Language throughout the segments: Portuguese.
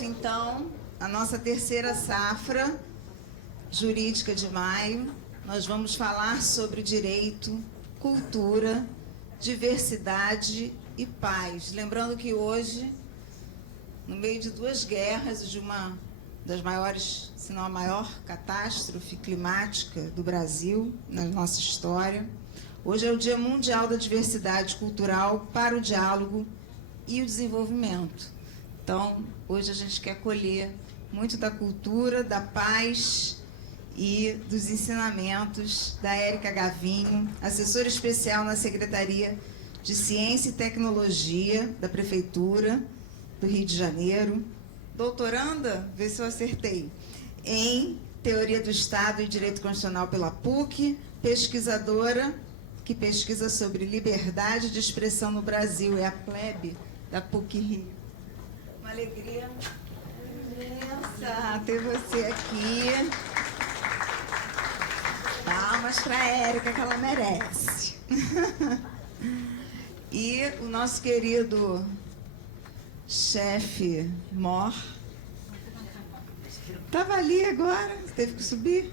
início, então, a nossa terceira safra jurídica de maio. Nós vamos falar sobre direito, cultura, diversidade e paz. Lembrando que hoje, no meio de duas guerras, de uma das maiores, se não a maior catástrofe climática do Brasil, na nossa história, hoje é o Dia Mundial da Diversidade Cultural para o Diálogo e o Desenvolvimento. Então, hoje a gente quer colher muito da cultura, da paz e dos ensinamentos da Érica Gavinho, assessora especial na Secretaria de Ciência e Tecnologia da Prefeitura do Rio de Janeiro, doutoranda, vê se eu acertei, em Teoria do Estado e Direito Constitucional pela PUC, pesquisadora que pesquisa sobre liberdade de expressão no Brasil, é a plebe da PUC Rio. Uma alegria imensa ter você aqui. Palmas para a Érica, que ela merece. E o nosso querido chefe Mor estava ali agora, teve que subir,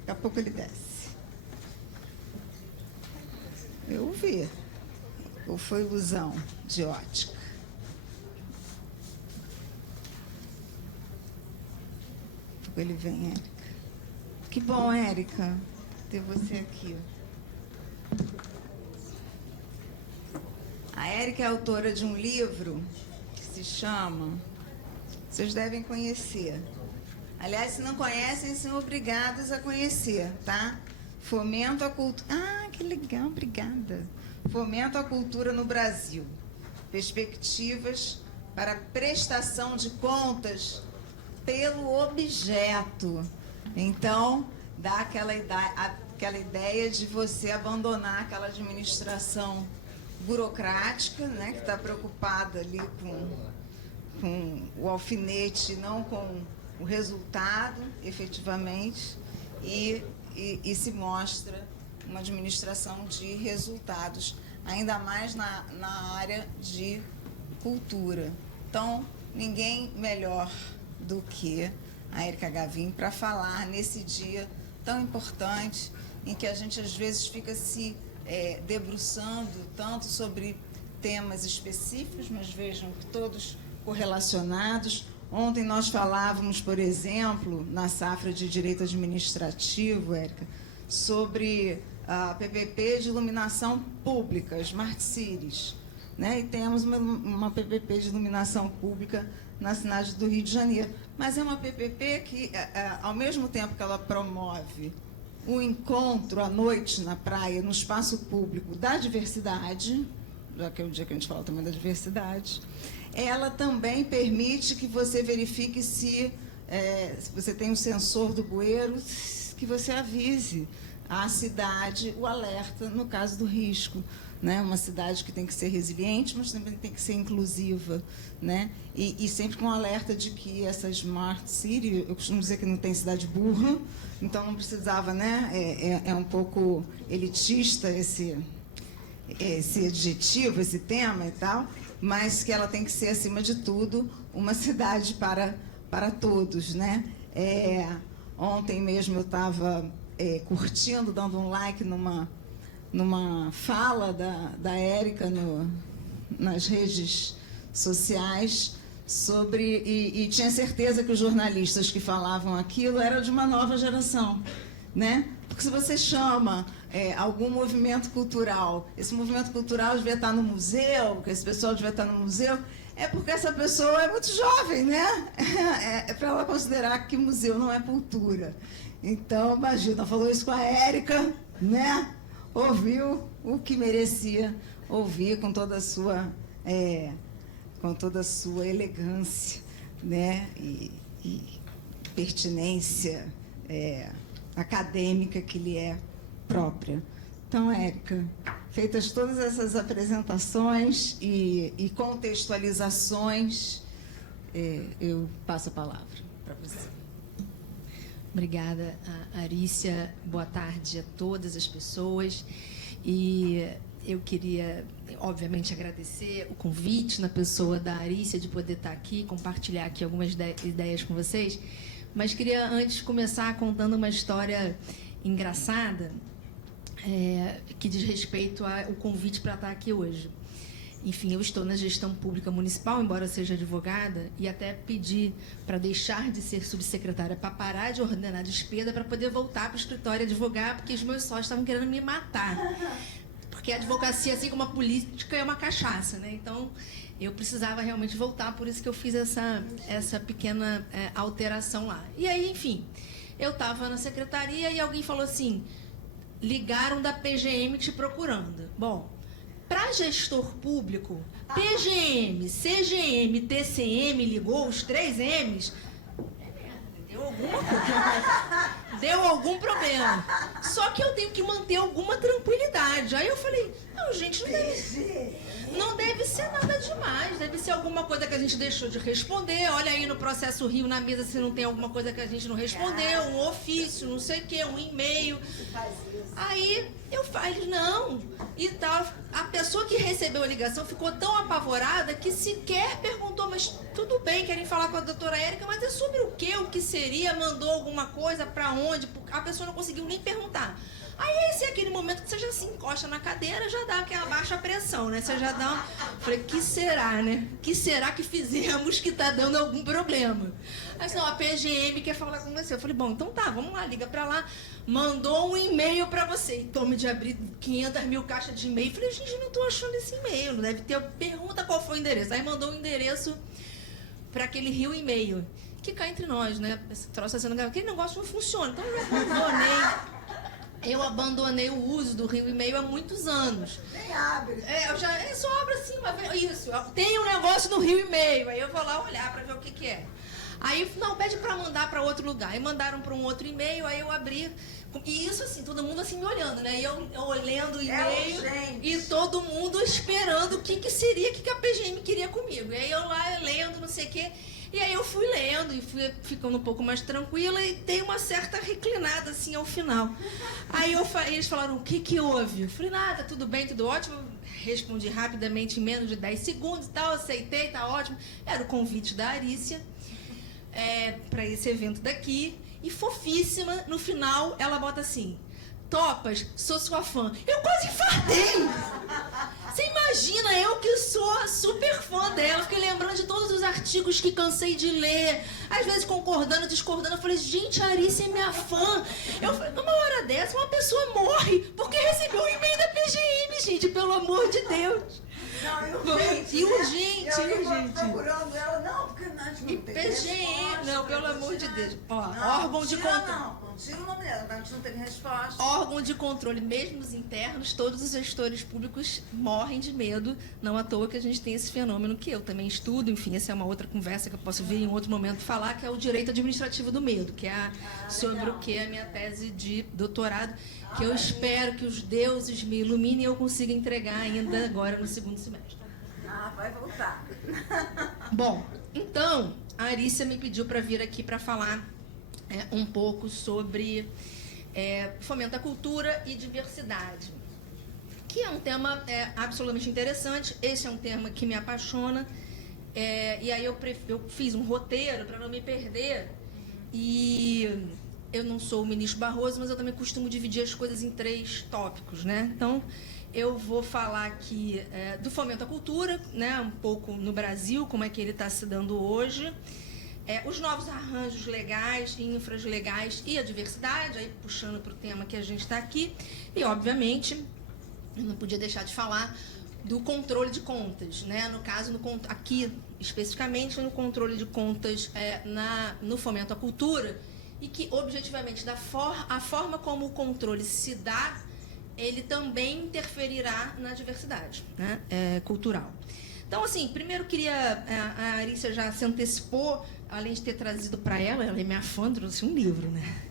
daqui a pouco ele desce. Eu vi. Ou foi ilusão de ótica? Ele vem, Érica. Que bom, Érica, ter você aqui. A Érica é autora de um livro que se chama, vocês devem conhecer. Aliás, se não conhecem, são obrigados a conhecer, tá? Fomento à cultura. Ah, que legal, obrigada. Fomento à cultura no Brasil. Perspectivas para prestação de contas pelo objeto. Então, dá aquela ideia de você abandonar aquela administração burocrática, né, que está preocupada ali com o alfinete, não com o resultado, efetivamente, e se mostra uma administração de resultados, ainda mais na área de cultura. Então, ninguém melhor do que a Érica Gavinho para falar nesse dia tão importante em que a gente às vezes fica se debruçando tanto sobre temas específicos, mas vejam que todos correlacionados. Ontem nós falávamos, por exemplo, na safra de Direito Administrativo, Érica, sobre a PPP de iluminação pública, Smart Cities, né? E temos uma PPP de iluminação pública na cidade do Rio de Janeiro. Mas é uma PPP que, ao mesmo tempo que ela promove o encontro à noite na praia, no espaço público da diversidade, já que é o dia que a gente fala também da diversidade, ela também permite que você verifique se você tem um sensor do bueiro, que você avise à cidade o alerta no caso do risco, né? Uma cidade que tem que ser resiliente, mas também tem que ser inclusiva, né? E sempre com alerta de que essa Smart City, eu costumo dizer que não tem cidade burra, então não precisava, né? É um pouco elitista esse adjetivo, esse tema e tal, mas que ela tem que ser, acima de tudo, uma cidade para todos, né? Ontem mesmo eu estava curtindo, dando um like numa fala da Érica nas redes sociais sobre, e tinha certeza que os jornalistas que falavam aquilo eram de uma nova geração, né? Porque se você chama algum movimento cultural, esse movimento cultural devia estar no museu, que esse pessoal devia estar no museu, é porque essa pessoa é muito jovem, né? É para ela considerar que museu não é cultura. Então, imagina, falou isso com a Érica, né? Ouviu o que merecia ouvir com toda a sua elegância, né? E pertinência acadêmica que lhe é própria. Então, Érica, feitas todas essas apresentações e contextualizações, eu passo a palavra para você. Obrigada, Arícia. Boa tarde a todas as pessoas. E eu queria, obviamente, agradecer o convite na pessoa da Arícia de poder estar aqui, compartilhar aqui algumas ideias com vocês, mas queria, antes, começar contando uma história engraçada que diz respeito ao convite para estar aqui hoje. Enfim, eu estou na gestão pública municipal, embora seja advogada, e até pedi para deixar de ser subsecretária, para parar de ordenar despesa, para poder voltar para o escritório e advogar, porque os meus sócios estavam querendo me matar. Porque a advocacia, assim como a política, é uma cachaça, né? Então, eu precisava realmente voltar, por isso que eu fiz essa pequena alteração lá. E aí, enfim, eu estava na secretaria e alguém falou assim, ligaram da PGM te procurando. Bom, para gestor público, PGM, CGM, TCM, ligou os 3 M's, deu algum problema. Só que eu tenho que manter alguma tranquilidade. Aí eu falei, não, gente, não deve ser nada demais, deve ser alguma coisa que a gente deixou de responder. Olha aí no processo Rio na mesa se não tem alguma coisa que a gente não respondeu, um ofício, não sei o quê, um e-mail. Aí eu falei, não, e tal. A pessoa que recebeu a ligação ficou tão apavorada que sequer perguntou, mas tudo bem, querem falar com a doutora Érica, mas é sobre o quê? O que seria? Mandou alguma coisa? Para onde? A pessoa não conseguiu nem perguntar. Aí esse é aquele momento que você já se encosta na cadeira, já dá aquela baixa pressão, né? Você já dá uma... Falei, que será, né? Que será que fizemos que tá dando algum problema? Aí, não, a PGM quer falar com você. Eu falei, bom, então tá, vamos lá, liga pra lá. Mandou um e-mail pra você. E tome de abrir 500 mil caixas de e-mail. Falei, gente, não tô achando esse e-mail, não deve ter... Pergunta qual foi o endereço. Aí mandou o endereço para aquele Rio e-mail. Que cá entre nós, né? Esse troço sendo gravado. Aquele negócio não funciona. Então eu abandonei o uso do Rio e-mail há muitos anos. Nem abre. Eu só abro assim uma vez. Isso, tem um negócio no Rio e-mail. Aí eu vou lá olhar para ver o que é. Aí, não, pede para mandar para outro lugar. Aí mandaram para um outro e-mail, aí eu abri. E isso assim, todo mundo assim me olhando, né? E eu lendo o e-mail e todo mundo esperando o que seria, o que a PGM queria comigo. E aí eu lá lendo, não sei o quê. E aí eu fui lendo e fui ficando um pouco mais tranquila e dei uma certa reclinada assim ao final. Aí eles falaram, o que houve? Eu falei, nada, tudo bem, tudo ótimo. Respondi rapidamente em menos de 10 segundos e tal, aceitei, tá ótimo. Era o convite da Arícia para esse evento daqui. E fofíssima, no final, ela bota assim, topas, sou sua fã. Eu quase infartei! Você imagina, eu que sou super fã dela, fiquei lembrando de todos os artigos que cansei de ler, às vezes concordando, discordando. Eu falei, gente, a Arícia é minha fã. Eu falei, numa hora dessa, uma pessoa morre porque recebeu um e-mail da PGM, gente, pelo amor de Deus. Não, urgente. Eu procurando ela, não, porque nós não teve PGM, não, pelo amor de Deus. Ó, órgão de controle. Não tira o nome dela, a gente não teve resposta. Órgão de controle, mesmo os internos, todos os gestores públicos morrem de medo, não à toa que a gente tem esse fenômeno que eu também estudo, enfim, essa é uma outra conversa que eu posso vir em outro momento falar, que é o direito administrativo do medo, que é sobre o que é a minha tese de doutorado, que eu espero que os deuses me iluminem e eu consiga entregar ainda agora no segundo semestre. Vai voltar. Bom, então, a Arícia me pediu para vir aqui para falar um pouco sobre fomento à cultura e diversidade, que é um tema absolutamente interessante. Esse é um tema que me apaixona, e aí eu fiz um roteiro para não me perder, e eu não sou o ministro Barroso, mas eu também costumo dividir as coisas em 3 tópicos, né? Então, eu vou falar aqui do fomento à cultura, né? Um pouco no Brasil, como é que ele está se dando hoje, os novos arranjos legais e infralegais e a diversidade, aí puxando para o tema que a gente está aqui, e, obviamente, eu não podia deixar de falar do controle de contas, né? No caso, aqui, especificamente, no controle de contas no fomento à cultura, e que, objetivamente, a forma como o controle se dá, ele também interferirá na diversidade, né? Cultural. Então, assim, primeiro a Arícia já se antecipou, além de ter trazido para ela é minha fã, trouxe um livro, né?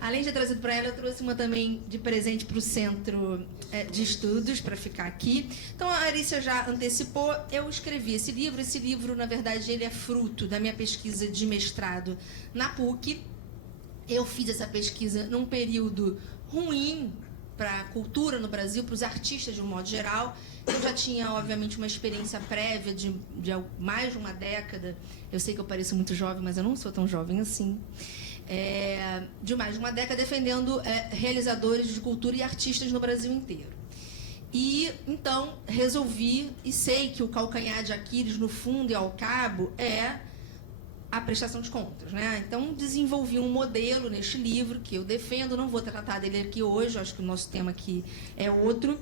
Além de ter trazido para ela, eu trouxe uma também de presente para o Centro de Estudos, para ficar aqui. Então, a Arícia já antecipou, eu escrevi esse livro, na verdade, ele é fruto da minha pesquisa de mestrado na PUC. Eu fiz essa pesquisa num período ruim a cultura no Brasil, para os artistas de um modo geral. Eu já tinha, obviamente, uma experiência prévia de mais de uma década. Eu sei que eu pareço muito jovem, mas eu não sou tão jovem assim. De mais de uma década defendendo realizadores de cultura e artistas no Brasil inteiro. E, então, resolvi, e sei que o calcanhar de Aquiles, no fundo e ao cabo, é a prestação de contas, né? Então, desenvolvi um modelo neste livro que eu defendo, não vou tratar dele aqui hoje, acho que o nosso tema aqui é outro,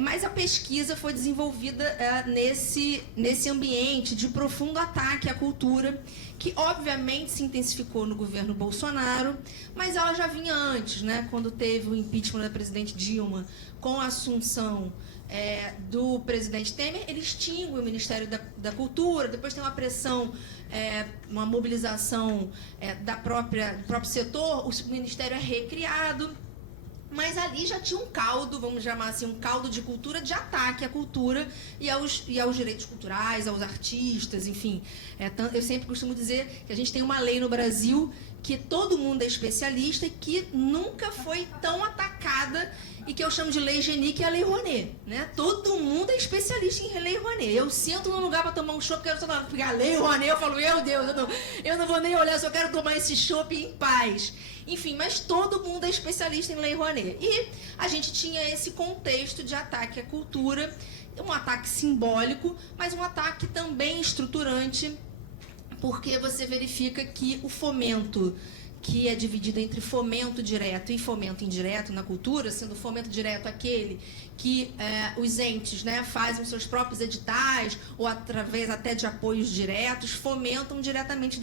mas a pesquisa foi desenvolvida nesse ambiente de profundo ataque à cultura, que obviamente se intensificou no governo Bolsonaro, mas ela já vinha antes, né? Quando teve o impeachment da presidente Dilma, com a assunção do presidente Temer, ele extingue o Ministério da Cultura, depois tem uma pressão, uma mobilização do próprio setor, o Ministério é recriado, mas ali já tinha um caldo, vamos chamar assim, um caldo de cultura, de ataque à cultura e aos direitos culturais, aos artistas, enfim. Eu sempre costumo dizer que a gente tem uma lei no Brasil que todo mundo é especialista e que nunca foi tão atacada, e que eu chamo de lei Geni, que é a lei Rouanet, né? Todo mundo é especialista em lei Rouanet. Eu sento num lugar para tomar um chopp, quero só pegar a lei Rouanet, eu falo, meu Deus, eu não vou nem olhar, só quero tomar esse chopp em paz. Enfim, mas todo mundo é especialista em lei Rouanet. E a gente tinha esse contexto de ataque à cultura, um ataque simbólico, mas um ataque também estruturante, porque você verifica que o fomento, que é dividido entre fomento direto e fomento indireto na cultura, sendo o fomento direto aquele que os entes, né, fazem os seus próprios editais, ou através até de apoios diretos, fomentam diretamente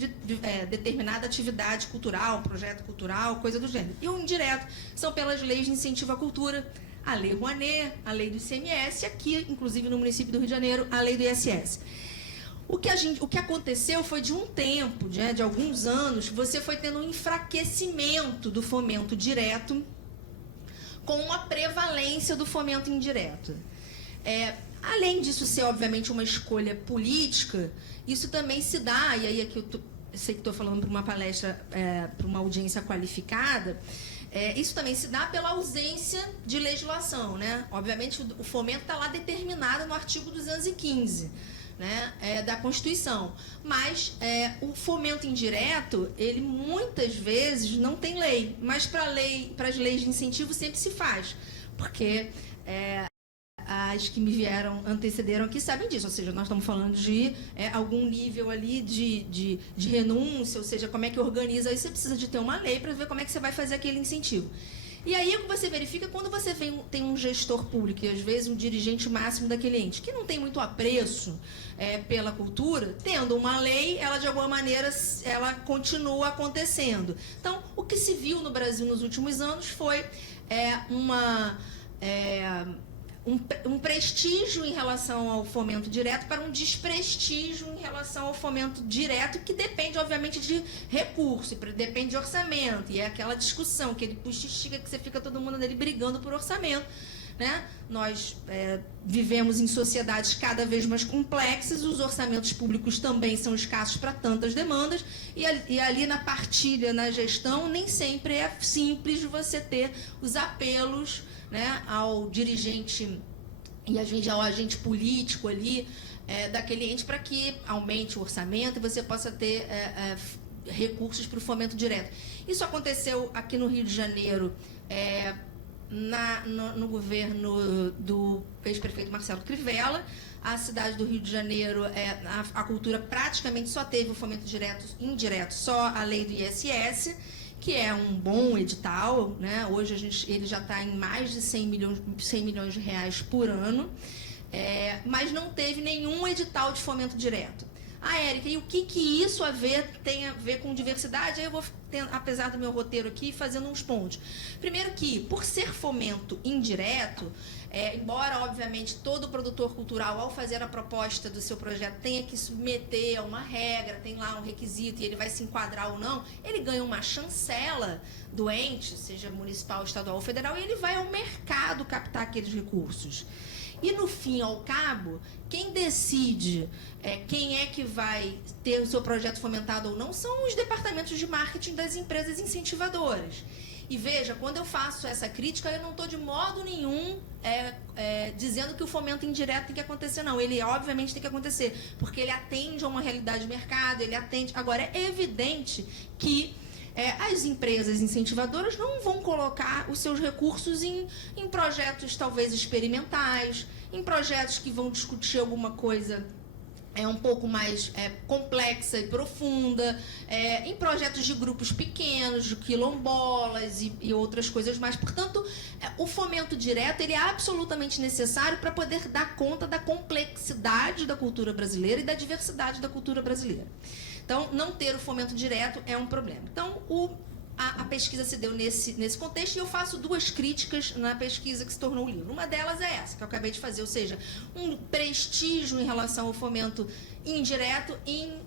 determinada atividade cultural, projeto cultural, coisa do gênero. E o indireto são pelas leis de incentivo à cultura, a lei Rouanet, a lei do ICMS, aqui, inclusive no município do Rio de Janeiro, a lei do ISS. O que aconteceu foi, de um tempo, de alguns anos, você foi tendo um enfraquecimento do fomento direto com uma prevalência do fomento indireto. Além disso ser, obviamente, uma escolha política, isso também se dá, e aí aqui eu sei que estou falando para uma palestra, para uma audiência qualificada, isso também se dá pela ausência de legislação, né? Obviamente, o fomento está lá determinado no artigo 215, né, da Constituição. Mas o fomento indireto, ele muitas vezes não tem lei, mas para as leis de incentivo sempre se faz, porque as que me antecederam aqui sabem disso, ou seja, nós estamos falando de algum nível ali de renúncia, ou seja, como é que organiza isso, você precisa de ter uma lei para ver como é que você vai fazer aquele incentivo. E aí o que você verifica quando você tem um gestor público, e às vezes um dirigente máximo daquele ente, que não tem muito apreço pela cultura, tendo uma lei, ela de alguma maneira ela continua acontecendo. Então, o que se viu no Brasil nos últimos anos foi um prestígio em relação ao fomento direto para um desprestígio em relação ao fomento direto, que depende, obviamente, de recurso, depende de orçamento, e é aquela discussão, aquele puxa-estiga que você fica todo mundo ali brigando por orçamento, né? Nós vivemos em sociedades cada vez mais complexas, os orçamentos públicos também são escassos para tantas demandas, e ali na partilha, na gestão, nem sempre é simples você ter os apelos, né, ao dirigente e ao agente político ali daquele ente para que aumente o orçamento e você possa ter recursos para o fomento direto. Isso aconteceu aqui no Rio de Janeiro, no governo do ex-prefeito Marcelo Crivella. A cidade do Rio de Janeiro, a cultura praticamente só teve o fomento direto e indireto, só a lei do ISS, que é um bom edital, né? Hoje ele já está em mais de 100 milhões de reais por ano, mas não teve nenhum edital de fomento direto. Érica, e o que isso tem a ver com diversidade? Aí eu vou, apesar do meu roteiro aqui, fazendo uns pontos. Primeiro que, por ser fomento indireto, embora, obviamente, todo produtor cultural, ao fazer a proposta do seu projeto, tenha que submeter a uma regra, tem lá um requisito, e ele vai se enquadrar ou não, ele ganha uma chancela do ente, seja municipal, estadual ou federal, e ele vai ao mercado captar aqueles recursos. E, no fim ao cabo, quem decide quem é que vai ter o seu projeto fomentado ou não são os departamentos de marketing das empresas incentivadoras. E veja, quando eu faço essa crítica, eu não estou de modo nenhum dizendo que o fomento indireto tem que acontecer, não. Ele, obviamente, tem que acontecer, porque ele atende a uma realidade de mercado, ele atende... Agora, é evidente que as empresas incentivadoras não vão colocar os seus recursos em projetos, talvez, experimentais, em projetos que vão discutir alguma coisa um pouco mais complexa e profunda, em projetos de grupos pequenos, de quilombolas e outras coisas mais. Portanto, o fomento direto ele é absolutamente necessário para poder dar conta da complexidade da cultura brasileira e da diversidade da cultura brasileira. Então, não ter o fomento direto é um problema. Então, a pesquisa se deu nesse contexto e eu faço 2 críticas na pesquisa que se tornou o livro. Uma delas é essa que eu acabei de fazer, ou seja, um prestígio em relação ao fomento indireto em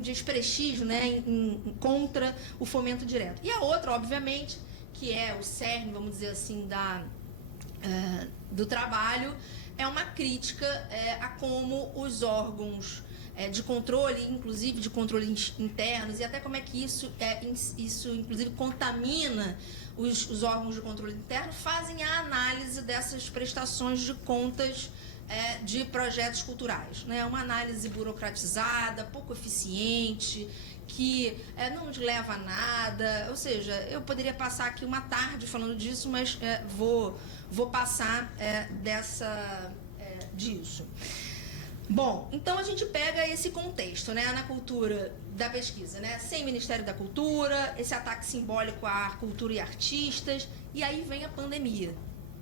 desprestígio, né, contra o fomento direto. E a outra, obviamente, que é o cerne, vamos dizer assim, do trabalho, é uma crítica a como os órgãos de controle, inclusive de controle internos, e até como é que isso inclusive, contamina os órgãos de controle interno, fazem a análise dessas prestações de contas de projetos culturais. Né? Uma análise burocratizada, pouco eficiente, que não nos leva a nada. Ou seja, eu poderia passar aqui uma tarde falando disso, mas vou passar disso. Bom, então a gente pega esse contexto, né, na cultura da pesquisa, né, sem Ministério da Cultura, esse ataque simbólico à cultura e artistas, e aí vem a pandemia.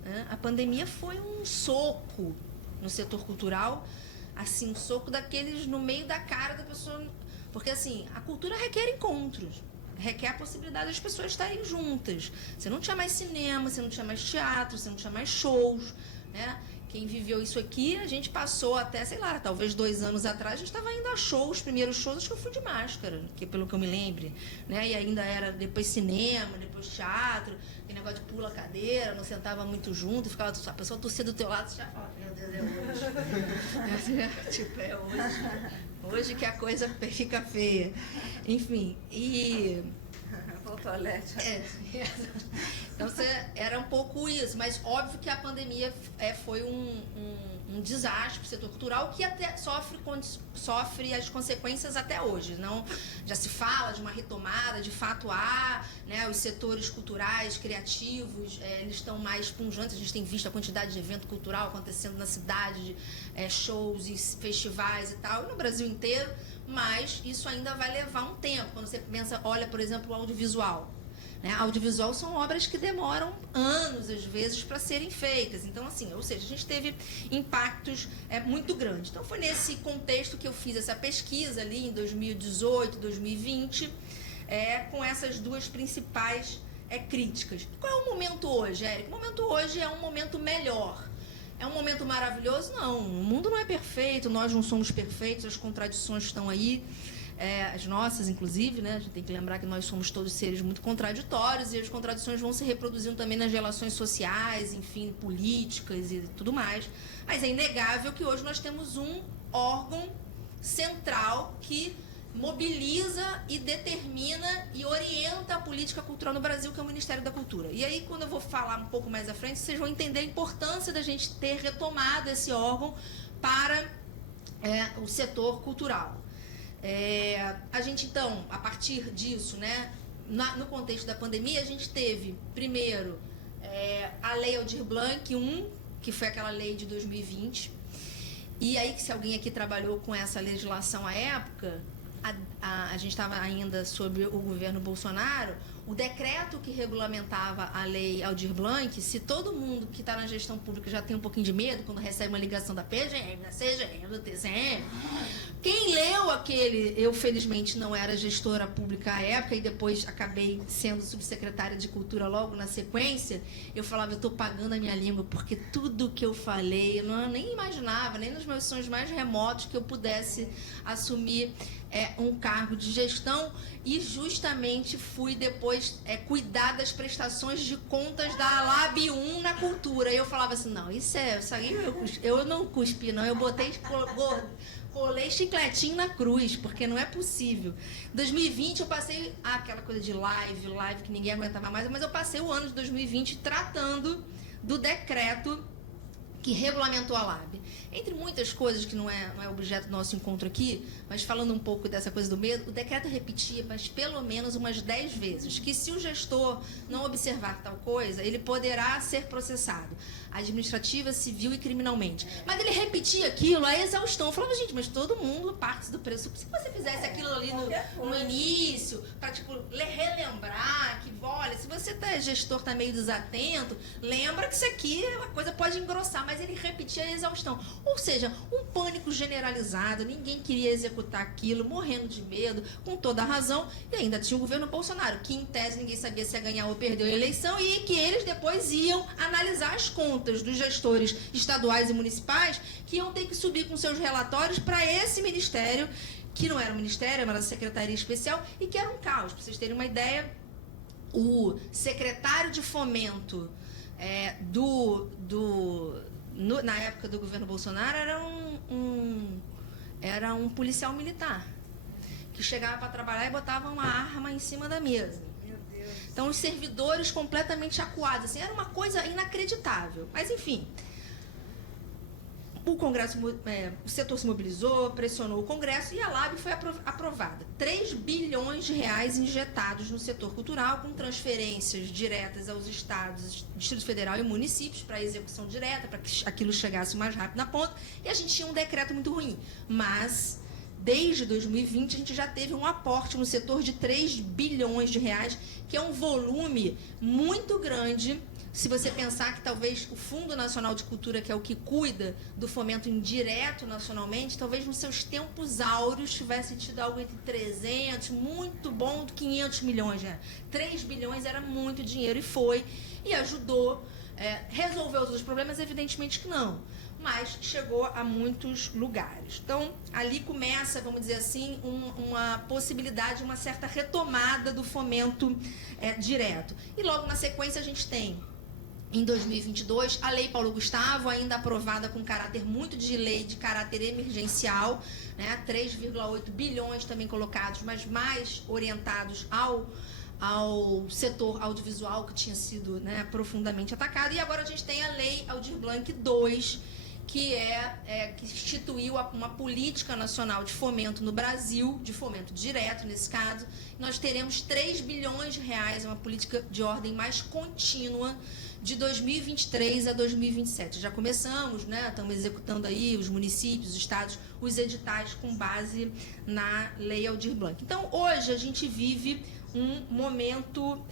Né? A pandemia foi um soco no setor cultural, assim, um soco daqueles no meio da cara da pessoa, porque assim, a cultura requer encontros, requer a possibilidade das pessoas estarem juntas. Você não tinha mais cinema, você não tinha mais teatro, você não tinha mais shows, né? Quem viveu isso aqui, a gente passou até, sei lá, talvez 2 anos atrás, a gente estava indo a shows, os primeiros shows, acho que eu fui de máscara, pelo que eu me lembre, né? E ainda era depois cinema, depois teatro, aquele negócio de pula cadeira, não sentava muito junto, ficava a pessoa torcia do teu lado, você já fala, meu Deus, é hoje. Tipo, é hoje. Hoje que a coisa fica feia. Enfim, e... Toalete. Então, era um pouco isso, mas óbvio que a pandemia foi um desastre para o setor cultural que até sofre as consequências até hoje. Não, já se fala de uma retomada, de fato há, né, os setores culturais, criativos, eles estão mais punjantes, a gente tem visto a quantidade de evento cultural acontecendo na cidade, shows e festivais e tal, e no Brasil inteiro, mas isso ainda vai levar um tempo. Quando você olha, por exemplo, o audiovisual. Né? Audiovisual são obras que demoram anos, às vezes, para serem feitas. Então, assim, ou seja, a gente teve impactos muito grandes. Então, foi nesse contexto que eu fiz essa pesquisa ali em 2018, 2020, com essas 2 principais críticas. Qual é o momento hoje, Érica? O momento hoje é um momento melhor. É um momento maravilhoso? Não, o mundo não é perfeito, nós não somos perfeitos, as contradições estão aí, as nossas, inclusive, né? A gente tem que lembrar que nós somos todos seres muito contraditórios e as contradições vão se reproduzindo também nas relações sociais, enfim, políticas e tudo mais. Mas é inegável que hoje nós temos um órgão central que mobiliza e determina e orienta a política cultural no Brasil, que é o Ministério da Cultura. E aí, quando eu vou falar um pouco mais à frente, vocês vão entender a importância da gente ter retomado esse órgão para o setor cultural. A gente, então, a partir disso, né, no contexto da pandemia, a gente teve, primeiro, a Lei Aldir Blanc 1, que foi aquela lei de 2020. E aí, se alguém aqui trabalhou com essa legislação à época... A gente estava ainda sob o governo Bolsonaro, o decreto que regulamentava a lei Aldir Blanc, se todo mundo que está na gestão pública já tem um pouquinho de medo quando recebe uma ligação da PGM, da CGM, do TCM, quem leu aquele, eu felizmente não era gestora pública à época e depois acabei sendo subsecretária de Cultura logo na sequência, eu falava, eu estou pagando a minha língua porque tudo que eu falei, eu nem imaginava, nem nos meus sonhos mais remotos que eu pudesse assumir um cargo de gestão e justamente fui depois cuidar das prestações de contas da Lab 1 na cultura. E eu falava assim, não, isso aí eu não cuspi, não, eu colei chicletinho na cruz, porque não é possível. Em 2020 eu passei aquela coisa de live que ninguém aguentava mais, mas eu passei o ano de 2020 tratando do decreto que regulamentou a Lab. Entre muitas coisas que não é objeto do nosso encontro aqui, mas falando um pouco dessa coisa do medo, o decreto repetia, mas pelo menos umas 10 vezes, que se o gestor não observar tal coisa, ele poderá ser processado administrativa, civil e criminalmente. Mas ele repetia aquilo a exaustão. Eu falava, gente, mas todo mundo parte do preço. Se você fizesse aquilo ali no início, para tipo, relembrar que, olha, se você gestor tá meio desatento, lembra que isso aqui a coisa pode engrossar, mas ele repetia a exaustão. Ou seja, um pânico generalizado, ninguém queria executar aquilo, morrendo de medo, com toda a razão, e ainda tinha o governo Bolsonaro, que em tese ninguém sabia se ia ganhar ou perder a eleição, e que eles depois iam analisar as contas dos gestores estaduais e municipais, que iam ter que subir com seus relatórios para esse ministério, que não era um ministério, era uma secretaria especial, e que era um caos. Para vocês terem uma ideia, o secretário de fomento na época do governo Bolsonaro era um policial militar que chegava para trabalhar e botava uma arma em cima da mesa. Meu Deus. Então, os servidores completamente acuados. Assim, era uma coisa inacreditável. Mas, enfim, o setor se mobilizou, pressionou o Congresso e a Lab foi aprovada. 3 bilhões de reais injetados no setor cultural, com transferências diretas aos estados, Distrito Federal e municípios para execução direta, para que aquilo chegasse mais rápido na ponta. E a gente tinha um decreto muito ruim. Mas, desde 2020, a gente já teve um aporte no setor de 3 bilhões de reais, que é um volume muito grande. Se você pensar que talvez o Fundo Nacional de Cultura, que é o que cuida do fomento indireto nacionalmente, talvez nos seus tempos áureos tivesse tido algo entre 300, muito bom, 500 milhões. Né? 3 bilhões era muito dinheiro e foi, e ajudou. Resolveu todos os problemas? Evidentemente que não, mas chegou a muitos lugares. Então, ali começa, vamos dizer assim, uma possibilidade, uma certa retomada do fomento direto. E logo na sequência a gente tem, em 2022, a Lei Paulo Gustavo, ainda aprovada com caráter muito de lei, de caráter emergencial, né? 3,8 bilhões também colocados, mas mais orientados ao setor audiovisual, que tinha sido, né, profundamente atacado. E agora a gente tem a Lei Aldir Blanc II, que que instituiu uma política nacional de fomento no Brasil, de fomento direto nesse caso. Nós teremos 3 bilhões de reais, uma política de ordem mais contínua, de 2023 a 2027. Já começamos, né? Estamos executando aí os municípios, os estados, os editais com base na Lei Aldir Blanc. Então, hoje a gente vive um momento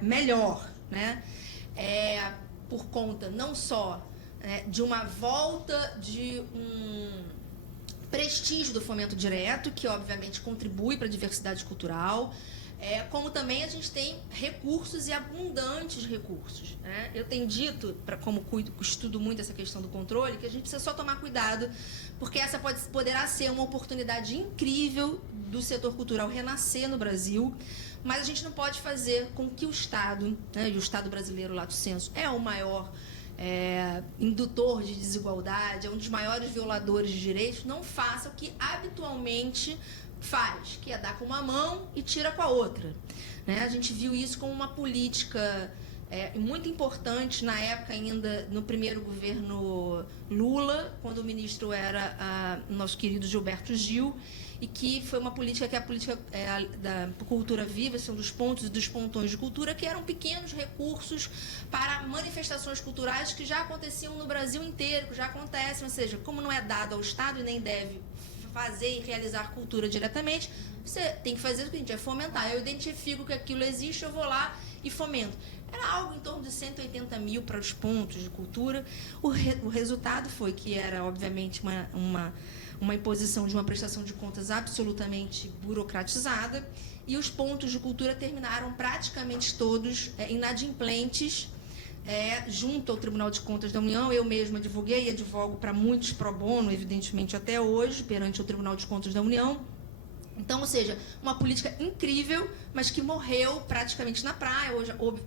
melhor, né? Por conta não só de uma volta de um prestígio do fomento direto, que obviamente contribui para a diversidade cultural, como também a gente tem recursos e abundantes recursos. Né? Eu tenho dito, como estudo muito essa questão do controle, que a gente precisa só tomar cuidado, porque essa poderá ser uma oportunidade incrível do setor cultural renascer no Brasil, mas a gente não pode fazer com que o Estado, né, e o Estado brasileiro, lato sensu, é o maior indutor de desigualdade, é um dos maiores violadores de direitos, não faça o que habitualmente faz, que é dar com uma mão e tira com a outra. Né? A gente viu isso como uma política muito importante na época ainda, no primeiro governo Lula, quando o ministro era nosso querido Gilberto Gil, e que foi uma política que é a política da cultura viva, são dos pontos e dos pontões de cultura, que eram pequenos recursos para manifestações culturais que já aconteciam no Brasil inteiro, que já acontecem, ou seja, como não é dado ao Estado e nem deve fazer e realizar cultura diretamente, você tem que fazer o que a gente vai fomentar. Eu identifico que aquilo existe, eu vou lá e fomento. Era algo em torno de 180 mil para os pontos de cultura. O resultado foi que era, obviamente, uma imposição de uma prestação de contas absolutamente burocratizada, e os pontos de cultura terminaram praticamente todos inadimplentes junto ao Tribunal de Contas da União. Eu mesma advoguei e advogo para muitos pro bono, evidentemente até hoje, perante o Tribunal de Contas da União, Então, ou seja, uma política incrível, mas que morreu praticamente na praia.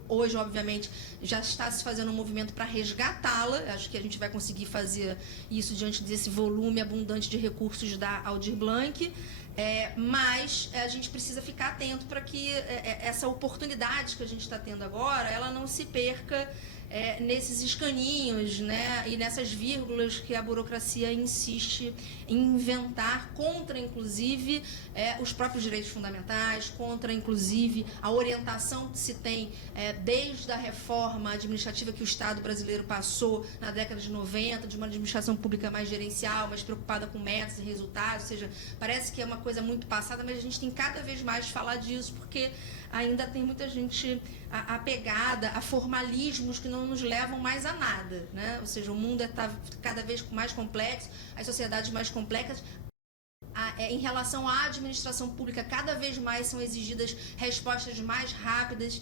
Hoje, obviamente, já está se fazendo um movimento para resgatá-la. Acho que a gente vai conseguir fazer isso diante desse volume abundante de recursos da Aldir Blanc. Mas a gente precisa ficar atento para que essa oportunidade que a gente está tendo agora, ela não se perca nesses escaninhos, né, e nessas vírgulas que a burocracia insiste em inventar contra, inclusive, os próprios direitos fundamentais, contra, inclusive, a orientação que se tem desde a reforma administrativa que o Estado brasileiro passou na década de 90, de uma administração pública mais gerencial, mais preocupada com metas e resultados. Ou seja, parece que é uma coisa muito passada, mas a gente tem cada vez mais de falar disso, porque ainda tem muita gente apegada a formalismos que não nos levam mais a nada, né? Ou seja, o mundo está cada vez mais complexo, as sociedades mais complexas. Em relação à administração pública, cada vez mais são exigidas respostas mais rápidas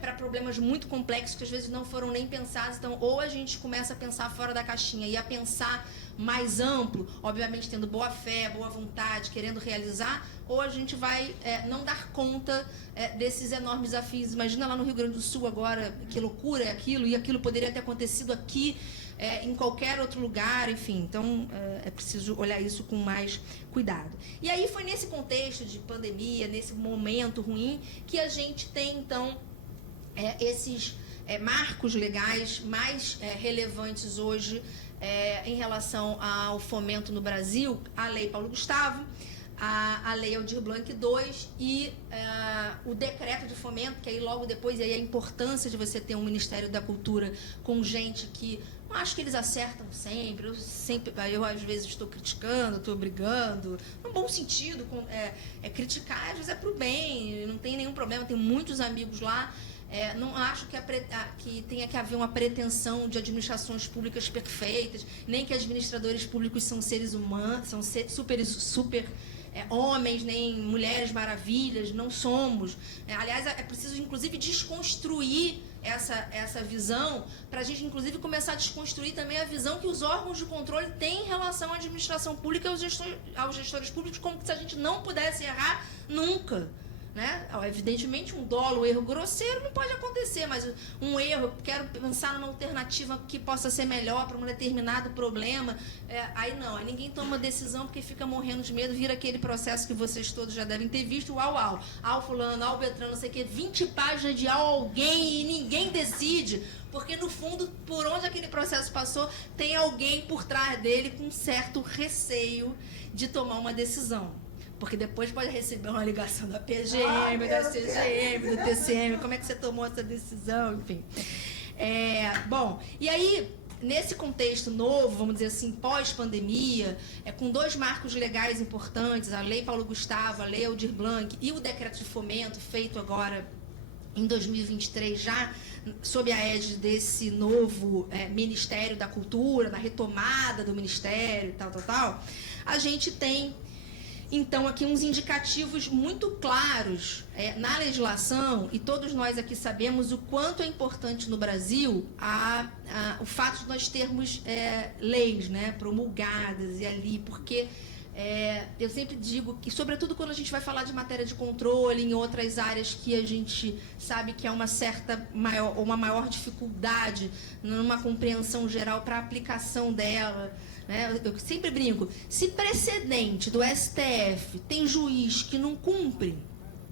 para problemas muito complexos que às vezes não foram nem pensados. Então, ou a gente começa a pensar fora da caixinha e a pensar mais amplo, obviamente tendo boa fé, boa vontade, querendo realizar, ou a gente vai não dar conta desses enormes desafios. Imagina lá no Rio Grande do Sul agora, que loucura é aquilo, e aquilo poderia ter acontecido aqui, em qualquer outro lugar, enfim. Então, é preciso olhar isso com mais cuidado. E aí foi nesse contexto de pandemia, nesse momento ruim, que a gente tem, então, esses marcos legais mais relevantes hoje em relação ao fomento no Brasil, a Lei Paulo Gustavo, a Lei Aldir Blanc II e o decreto de fomento, que aí logo depois, aí a importância de você ter um Ministério da Cultura com gente que, não acho que eles acertam sempre, eu às vezes estou criticando, estou brigando, no bom sentido, criticar às vezes é pro bem, não tem nenhum problema, tenho muitos amigos lá. Não acho que tenha que haver uma pretensão de administrações públicas perfeitas, nem que administradores públicos são seres humanos, são super homens, nem mulheres maravilhas, não somos. Aliás, é preciso, inclusive, desconstruir essa visão, para a gente, inclusive, começar a desconstruir também a visão que os órgãos de controle têm em relação à administração pública e aos gestores públicos, como se a gente não pudesse errar nunca. Né? Evidentemente, um dolo, um erro grosseiro não pode acontecer, mas um erro, eu quero pensar numa alternativa que possa ser melhor para um determinado problema, aí não, aí ninguém toma decisão porque fica morrendo de medo, vira aquele processo que vocês todos já devem ter visto, ao fulano, ao Beltrano, não sei o que, 20 páginas de alguém e ninguém decide, porque no fundo, por onde aquele processo passou, tem alguém por trás dele com certo receio de tomar uma decisão. Porque depois pode receber uma ligação da PGM, da CGM, do TCM, como é que você tomou essa decisão, enfim. Bom, e aí, nesse contexto novo, vamos dizer assim, pós-pandemia, com dois marcos legais importantes, a Lei Paulo Gustavo, a Lei Aldir Blanc e o decreto de fomento, feito agora em 2023, já sob a égide desse novo Ministério da Cultura, da retomada do Ministério e tal, a gente tem então, aqui uns indicativos muito claros na legislação, e todos nós aqui sabemos o quanto é importante no Brasil o fato de nós termos leis, né, promulgadas e ali, porque eu sempre digo que, sobretudo quando a gente vai falar de matéria de controle em outras áreas que a gente sabe que há uma maior dificuldade numa compreensão geral para a aplicação dela, né? Eu sempre brinco, se precedente do STF tem juiz que não cumpre,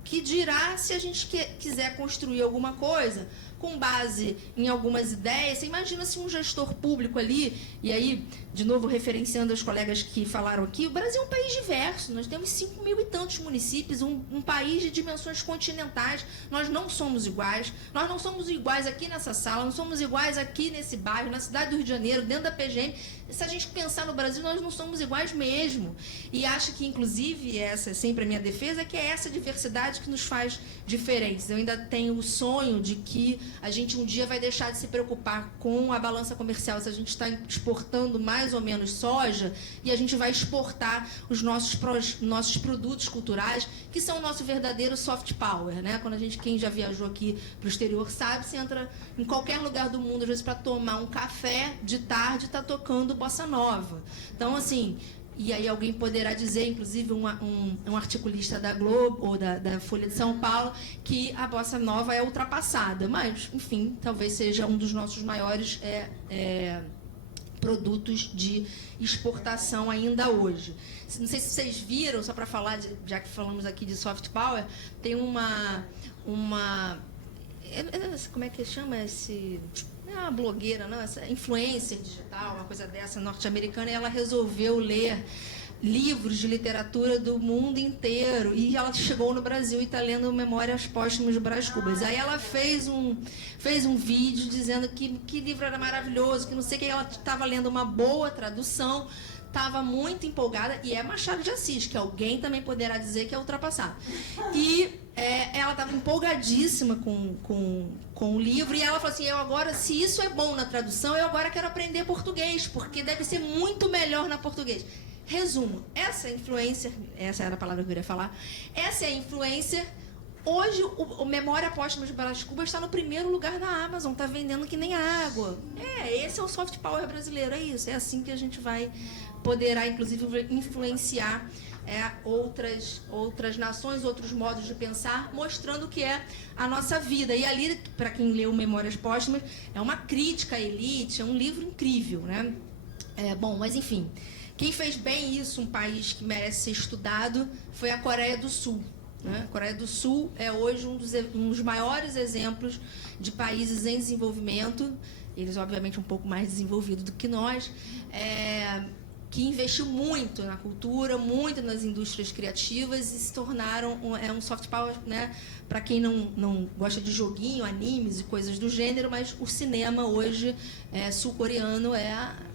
que dirá se a gente quiser construir alguma coisa com base em algumas ideias. Você imagina se um gestor público ali, e aí, de novo, referenciando os colegas que falaram aqui, o Brasil é um país diverso, nós temos 5 mil e tantos municípios, um país de dimensões continentais, nós não somos iguais aqui nessa sala, não somos iguais aqui nesse bairro, na cidade do Rio de Janeiro, dentro da PGM. Se a gente pensar no Brasil, nós não somos iguais mesmo. E acho que, inclusive, essa é sempre a minha defesa, que é essa diversidade que nos faz diferentes. Eu ainda tenho o sonho de que a gente um dia vai deixar de se preocupar com a balança comercial, se a gente está exportando mais ou menos soja, e a gente vai exportar os nossos produtos culturais, que são o nosso verdadeiro soft power, né? Quem já viajou aqui para o exterior sabe, você entra em qualquer lugar do mundo, às vezes para tomar um café de tarde, está tocando bossa nova. Então, assim, e aí alguém poderá dizer, inclusive um articulista da Globo ou da Folha de São Paulo, que a bossa nova é ultrapassada. Mas, enfim, talvez seja um dos nossos maiores produtos de exportação ainda hoje. Não sei se vocês viram, só para falar, já que falamos aqui de soft power, tem uma como é que chama esse... Não é uma blogueira, não, essa influencer digital, uma coisa dessa, norte-americana, e ela resolveu ler livros de literatura do mundo inteiro. E ela chegou no Brasil e está lendo Memórias Póstumas de Brás Cubas. Aí ela fez um vídeo dizendo que livro era maravilhoso, que não sei o que, ela estava lendo uma boa tradução, estava muito empolgada, e é Machado de Assis, que alguém também poderá dizer que é ultrapassado. E ela estava empolgadíssima com o livro, e ela falou assim, eu agora, se isso é bom na tradução, eu agora quero aprender português, porque deve ser muito melhor na português. Resumo, essa influencer, essa era a palavra que eu queria falar, essa é a influencer. Hoje, o Memória Póstuma de Brás Cubas está no primeiro lugar na Amazon, está vendendo que nem água. Esse é o soft power brasileiro, é isso. É assim que a gente poderá, inclusive, influenciar outras nações, outros modos de pensar, mostrando o que é a nossa vida. E ali, para quem leu Memórias Póstumas, é uma crítica à elite, é um livro incrível, né? Bom, mas enfim, quem fez bem isso, um país que merece ser estudado, foi a Coreia do Sul. A Coreia do Sul é hoje um dos maiores exemplos de países em desenvolvimento, eles obviamente um pouco mais desenvolvidos do que nós, que investiu muito na cultura, muito nas indústrias criativas e se tornaram um soft power, né, para quem não gosta de joguinho, animes e coisas do gênero, mas o cinema hoje sul-coreano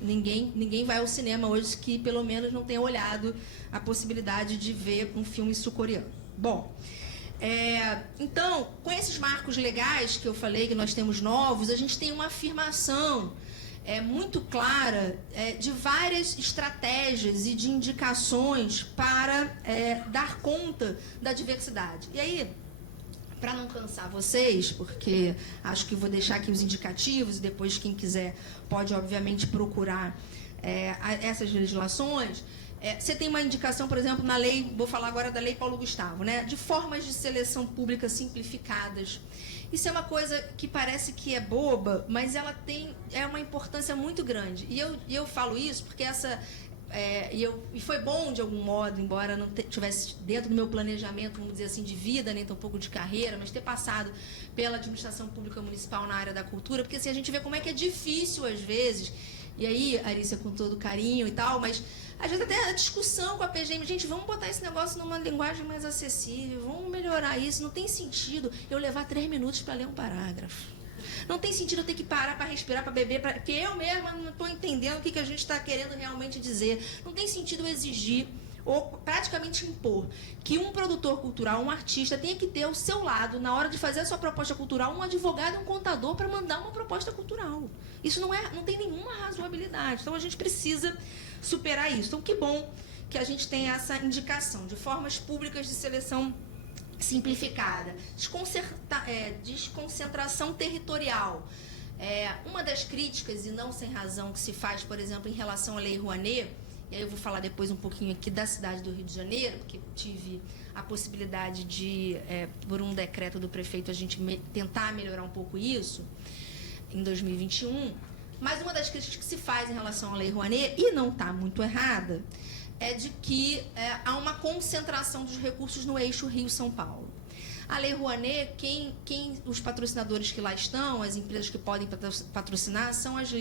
ninguém vai ao cinema hoje que pelo menos não tenha olhado a possibilidade de ver um filme sul-coreano. Bom, então, com esses marcos legais que eu falei, que nós temos novos, a gente tem uma afirmação muito clara de várias estratégias e de indicações para dar conta da diversidade. E aí, para não cansar vocês, porque acho que vou deixar aqui os indicativos e depois quem quiser pode, obviamente, procurar essas legislações. Você tem uma indicação, por exemplo, na lei, vou falar agora da Lei Paulo Gustavo, né, de formas de seleção pública simplificadas. Isso é uma coisa que parece que é boba, mas ela tem uma importância muito grande. E eu falo isso porque e foi bom, de algum modo, embora não tivesse dentro do meu planejamento, vamos dizer assim, de vida, nem tampouco de carreira, mas ter passado pela administração pública municipal na área da cultura, porque assim, a gente vê como é que é difícil, às vezes, e aí, Arícia, com todo carinho e tal, mas às vezes até a discussão com a PGM, gente, vamos botar esse negócio numa linguagem mais acessível, vamos melhorar isso. Não tem sentido eu levar 3 minutos para ler um parágrafo. Não tem sentido eu ter que parar para respirar, para beber, porque eu mesma não estou entendendo o que a gente está querendo realmente dizer. Não tem sentido eu exigir ou praticamente impor que um produtor cultural, um artista, tenha que ter ao seu lado, na hora de fazer a sua proposta cultural, um advogado e um contador para mandar uma proposta cultural. Isso não tem nenhuma razoabilidade. Então, a gente precisa superar isso. Então, que bom que a gente tem essa indicação de formas públicas de seleção simplificada. Desconcentração territorial. Uma das críticas, e não sem razão, que se faz, por exemplo, em relação à Lei Rouanet, e aí eu vou falar depois um pouquinho aqui da cidade do Rio de Janeiro, porque tive a possibilidade de, por um decreto do prefeito, a gente tentar melhorar um pouco isso, em 2021. Mas uma das críticas que se faz em relação à Lei Rouanet, e não está muito errada, é de que há uma concentração dos recursos no eixo Rio-São Paulo. A Lei Rouanet, os patrocinadores que lá estão, as empresas que podem patrocinar, são as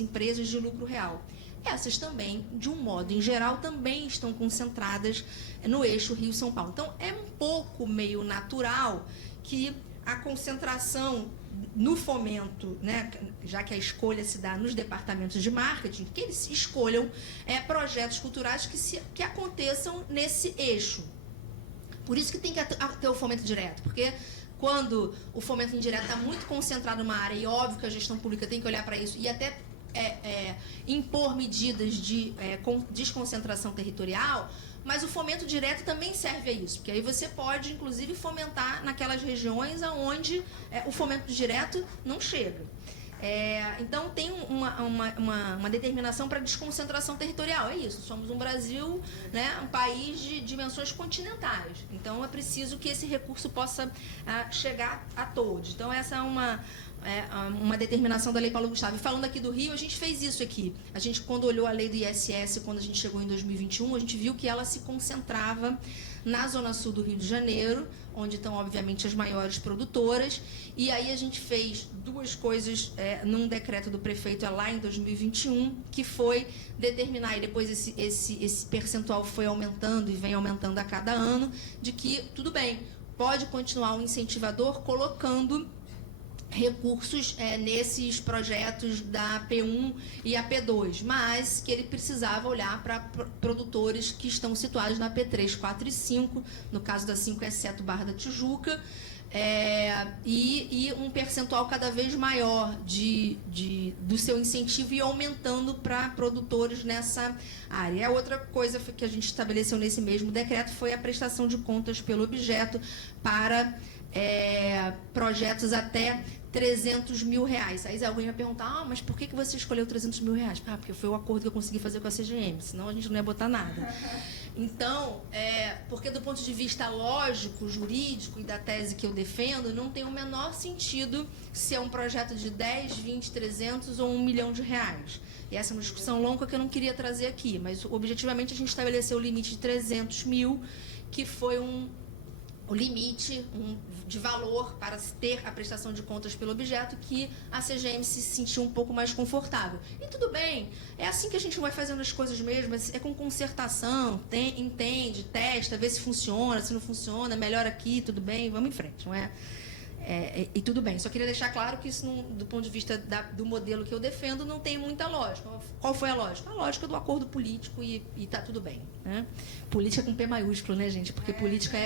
empresas de lucro real. Essas também, de um modo em geral, também estão concentradas no eixo Rio-São Paulo. Então, é um pouco meio natural que a concentração no fomento, né, já que a escolha se dá nos departamentos de marketing, que eles escolham projetos culturais que aconteçam nesse eixo. Por isso que tem que ter o fomento direto, porque quando o fomento indireto está muito concentrado numa área, e óbvio que a gestão pública tem que olhar para isso e até impor medidas de desconcentração territorial, mas o fomento direto também serve a isso, porque aí você pode, inclusive, fomentar naquelas regiões onde o fomento direto não chega. Então, tem uma determinação para desconcentração territorial. É isso, somos um Brasil, né, um país de dimensões continentais. Então, é preciso que esse recurso possa chegar a todos. Então, essa é uma determinação da Lei Paulo Gustavo. E falando aqui do Rio, a gente fez isso aqui. A gente, quando olhou a lei do ISS, quando a gente chegou em 2021, a gente viu que ela se concentrava na Zona Sul do Rio de Janeiro, onde estão, obviamente, as maiores produtoras. E aí a gente fez duas coisas num decreto do prefeito lá em 2021, que foi determinar, e depois esse percentual foi aumentando e vem aumentando a cada ano, de que, tudo bem, pode continuar o incentivador colocando recursos nesses projetos da P1 e a P2, mas que ele precisava olhar para produtores que estão situados na P3, 4 e 5, no caso da 5 exceto Barra da Tijuca, e um percentual cada vez maior do seu incentivo e aumentando para produtores nessa área. E a outra coisa que a gente estabeleceu nesse mesmo decreto foi a prestação de contas pelo objeto para projetos até R$300 mil. Aí alguém vai perguntar, mas por que você escolheu R$300 mil? Porque foi o acordo que eu consegui fazer com a CGM, senão a gente não ia botar nada. Então, porque do ponto de vista lógico, jurídico e da tese que eu defendo, não tem o menor sentido se é um projeto de 10, 20, 300 ou R$1 milhão. E essa é uma discussão longa que eu não queria trazer aqui, mas objetivamente a gente estabeleceu o limite de 300 mil, que foi o limite de valor para ter a prestação de contas pelo objeto, que a CGM se sentiu um pouco mais confortável. E tudo bem, é assim que a gente vai fazendo as coisas mesmo, é com concertação, entende, testa, vê se funciona, se não funciona, melhora aqui, tudo bem, vamos em frente, não é? E tudo bem, só queria deixar claro que isso, do ponto de vista do modelo que eu defendo, não tem muita lógica. Qual foi a lógica? A lógica do acordo político e tá tudo bem, né? Política com P maiúsculo, né, gente? Porque política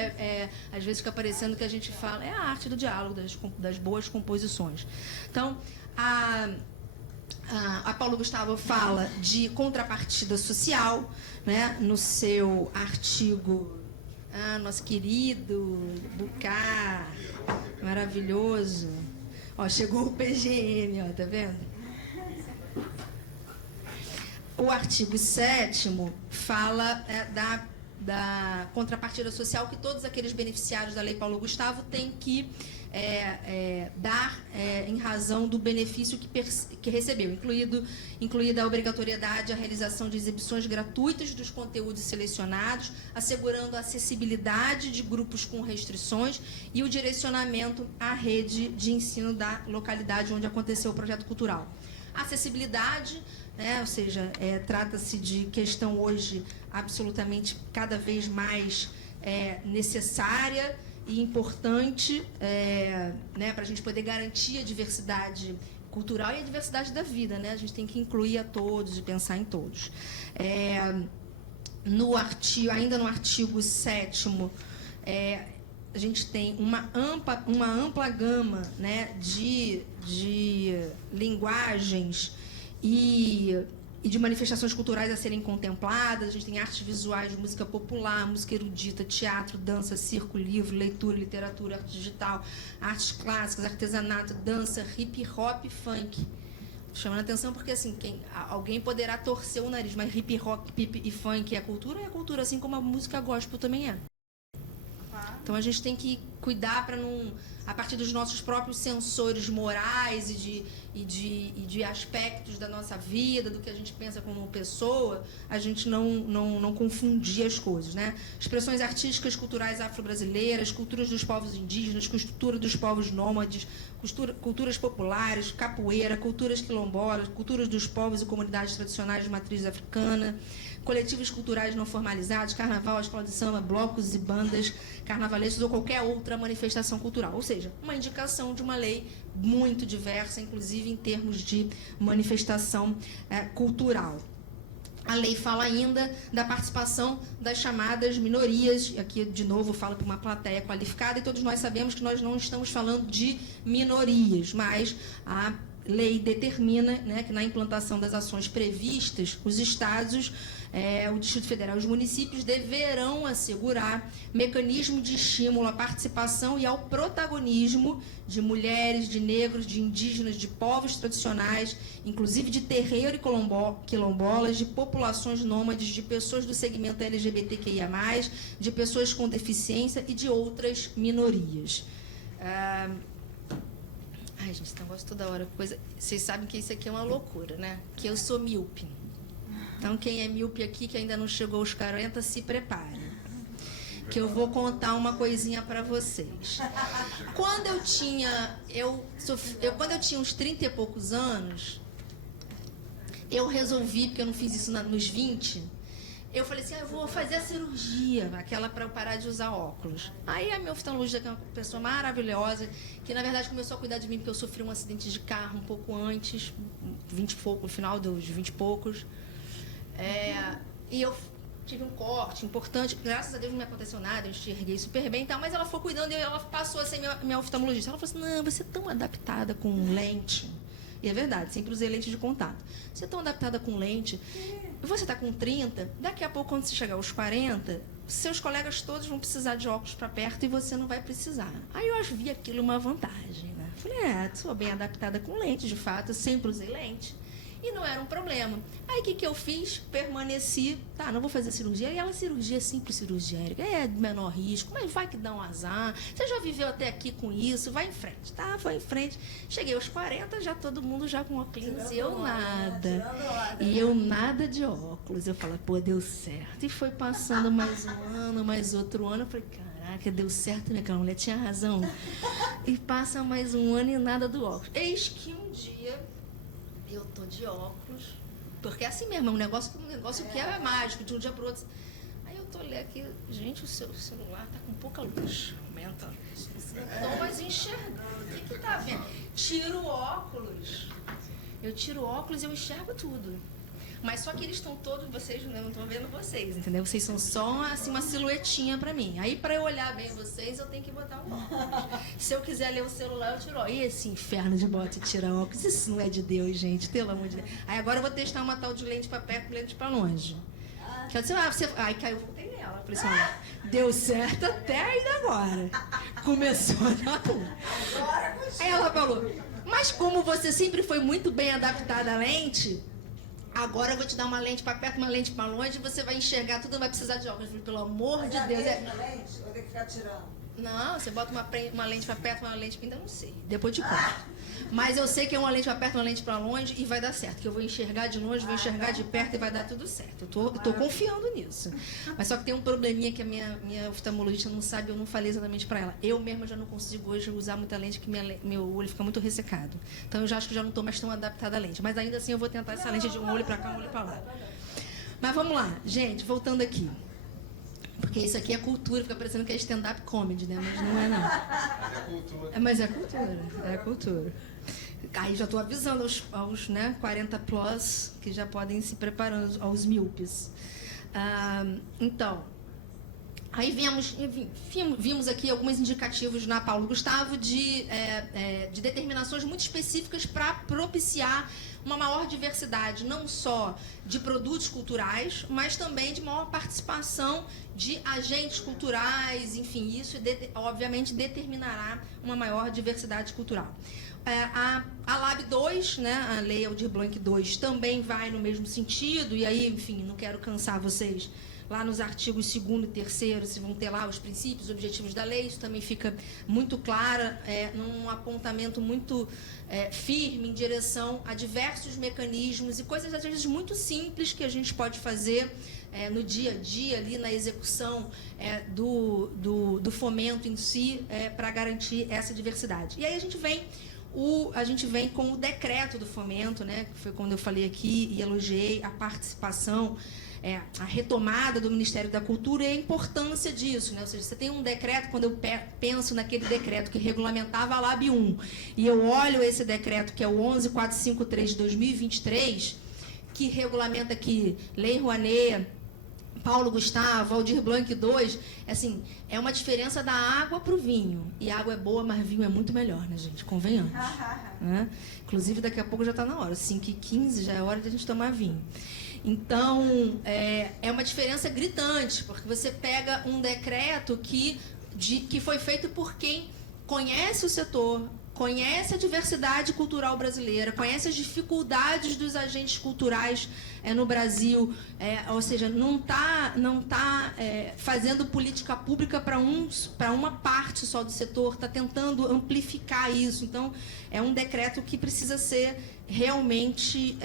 às vezes fica parecendo que a gente fala, é a arte do diálogo, das boas composições. Então, a Paulo Gustavo fala de contrapartida social, né, no seu artigo, nosso querido Bucar, maravilhoso. Ó, chegou o PGM, ó, tá vendo? O artigo 7º fala da contrapartida social que todos aqueles beneficiários da Lei Paulo Gustavo têm que dar em razão do benefício que recebeu, incluída a obrigatoriedade à realização de exibições gratuitas dos conteúdos selecionados, assegurando a acessibilidade de grupos com restrições e o direcionamento à rede de ensino da localidade onde aconteceu o projeto cultural. Acessibilidade, ou seja, trata-se de questão hoje absolutamente cada vez mais necessária e importante para a gente poder garantir a diversidade cultural e a diversidade da vida, né? A gente tem que incluir a todos e pensar em todos. Ainda no artigo 7º, a gente tem uma ampla gama, né, de linguagens e de manifestações culturais a serem contempladas. A gente tem artes visuais, música popular, música erudita, teatro, dança, circo, livro, leitura, literatura, arte digital, artes clássicas, artesanato, dança, hip hop e funk. Chamando a atenção porque assim, alguém poderá torcer o nariz, mas hip hop e funk é cultura, assim como a música gospel também é. Então a gente tem que cuidar para não, a partir dos nossos próprios sensores morais e de aspectos da nossa vida, do que a gente pensa como pessoa, a gente não confundir as coisas, né? Expressões artísticas, culturais afro-brasileiras, culturas dos povos indígenas, cultura dos povos nômades, culturas populares, capoeira, culturas quilombolas, culturas dos povos e comunidades tradicionais de matriz africana, coletivos culturais não formalizados, carnaval, escola de samba, blocos e bandas carnavalescos ou qualquer outra manifestação cultural. Ou seja, uma indicação de uma lei muito diversa, inclusive em termos de manifestação cultural. A lei fala ainda da participação das chamadas minorias, aqui de novo falo para uma plateia qualificada, e todos nós sabemos que nós não estamos falando de minorias, mas a lei determina, né, que na implantação das ações previstas, os estados o Distrito Federal e os municípios deverão assegurar mecanismo de estímulo à participação e ao protagonismo de mulheres, de negros, de indígenas, de povos tradicionais, inclusive de terreiro e quilombolas, de populações nômades, de pessoas do segmento LGBTQIA+, de pessoas com deficiência e de outras minorias. Ai, gente, esse negócio toda hora. Vocês sabem que isso aqui é uma loucura, né? Que eu sou míope. Então, quem é míope aqui, que ainda não chegou aos 40, se prepare. Que eu vou contar uma coisinha para vocês. Quando eu tinha uns 30 e poucos anos, eu resolvi, porque eu não fiz isso nos 20, eu falei assim, eu vou fazer a cirurgia, aquela para eu parar de usar óculos. Aí a minha oftalmologista, que é uma pessoa maravilhosa, que na verdade começou a cuidar de mim porque eu sofri um acidente de carro um pouco antes, 20 e pouco, no final dos 20 e poucos. E eu tive um corte importante, graças a Deus não me aconteceu nada, eu enxerguei super bem e tal, mas ela foi cuidando e ela passou a ser minha oftalmologista. Ela falou assim, não, você é tão adaptada com lente. E é verdade, sempre usei lente de contato. Você é tão adaptada com lente, você está com 30, daqui a pouco, quando você chegar aos 40, seus colegas todos vão precisar de óculos para perto e você não vai precisar. Aí eu vi aquilo uma vantagem, né? Falei, sou bem adaptada com lente, de fato, eu sempre usei lente. E não era um problema. Aí o que eu fiz? Permaneci, não vou fazer cirurgia. E ela, cirurgia é simples, cirurgia é de menor risco, mas vai que dá um azar. Você já viveu até aqui com isso, vai em frente. Foi em frente. Cheguei aos 40, já todo mundo já com óculos, e eu nada. E eu nada de óculos. Eu falei, deu certo. E foi passando mais um ano, mais outro ano. Eu falei, caraca, deu certo, né? Aquela mulher tinha razão. E passa mais um ano e nada do óculos. Eis que um dia eu tô de óculos, porque é assim mesmo, é um negócio que é mágico, de um dia para o outro. Aí eu tô olhando aqui, gente, o seu celular tá com pouca luz. Aumenta. Não tô mais enxergando. O que tá vendo? Tiro o óculos. Eu tiro o óculos e eu enxergo tudo. Mas só que eles estão todos, vocês não estão vendo vocês, entendeu? Vocês são só assim, uma silhuetinha pra mim. Aí pra eu olhar bem vocês, eu tenho que botar um óculos. Se eu quiser ler o celular, eu tiro óculos. E esse inferno de bota e tira óculos, isso não é de Deus, gente, pelo amor de Deus. Aí agora eu vou testar uma tal de lente pra perto e lente pra longe. Que eu disse, aí caiu, eu voltei nela. Falei assim, deu certo até ainda agora. Começou a dar tudo. Aí ela falou, mas como você sempre foi muito bem adaptada à lente, agora eu vou te dar uma lente para perto, uma lente para longe, e você vai enxergar tudo, não vai precisar de óculos. Pelo amor de Deus. Lente, ou tem que ficar tirando? Não, você bota uma lente para perto, uma lente para... Ainda não sei. Depois te conto. Mas eu sei que é uma lente para perto, uma lente para longe e vai dar certo. Que eu vou enxergar de longe, vou enxergar de perto e vai dar tudo certo. Eu tô confiando nisso. Mas só que tem um probleminha que a minha oftalmologista não sabe, eu não falei exatamente para ela. Eu mesma já não consigo hoje usar muita lente, que meu olho fica muito ressecado. Então eu já acho que já não estou mais tão adaptada à lente. Mas ainda assim eu vou tentar essa lente de um olho para cá, um olho para lá. Mas vamos lá, gente, voltando aqui. Porque isso aqui é cultura, fica parecendo que é stand-up comedy, né? Mas não é, não. Mas é cultura, é cultura. Aí já estou avisando aos 40 plus que já podem se preparando, aos míopes. Então, aí vimos aqui alguns indicativos na Paulo Gustavo de determinações muito específicas para propiciar uma maior diversidade, não só de produtos culturais, mas também de maior participação de agentes culturais, enfim, isso obviamente determinará uma maior diversidade cultural. A LAB 2, né, a Lei Aldir Blanc 2, também vai no mesmo sentido, e aí, enfim, não quero cansar vocês. Lá nos artigos 2º e 3º, se vão ter lá os princípios, os objetivos da lei, isso também fica muito clara, num apontamento muito firme em direção a diversos mecanismos e coisas, às vezes, muito simples que a gente pode fazer no dia a dia, ali na execução do fomento em si, para garantir essa diversidade. E aí a gente vem com o decreto do fomento, né, que foi quando eu falei aqui e elogiei a participação, a retomada do Ministério da Cultura e a importância disso, né? Ou seja, você tem um decreto, quando eu penso naquele decreto que regulamentava a LAB 1, e eu olho esse decreto, que é o 11453 de 2023, que regulamenta aqui Lei Rouanet, Paulo Gustavo, Aldir Blanc 2, assim, é uma diferença da água para o vinho. E água é boa, mas vinho é muito melhor, né, gente? Convenhamos. Né? Inclusive, daqui a pouco já está na hora. 5h15 já é hora de a gente tomar vinho. Então, é uma diferença gritante, porque você pega um decreto que foi feito por quem conhece o setor, conhece a diversidade cultural brasileira, conhece as dificuldades dos agentes culturais no Brasil, ou seja, não tá fazendo política pública para uma parte só do setor, está tentando amplificar isso. Então, é um decreto que precisa ser realmente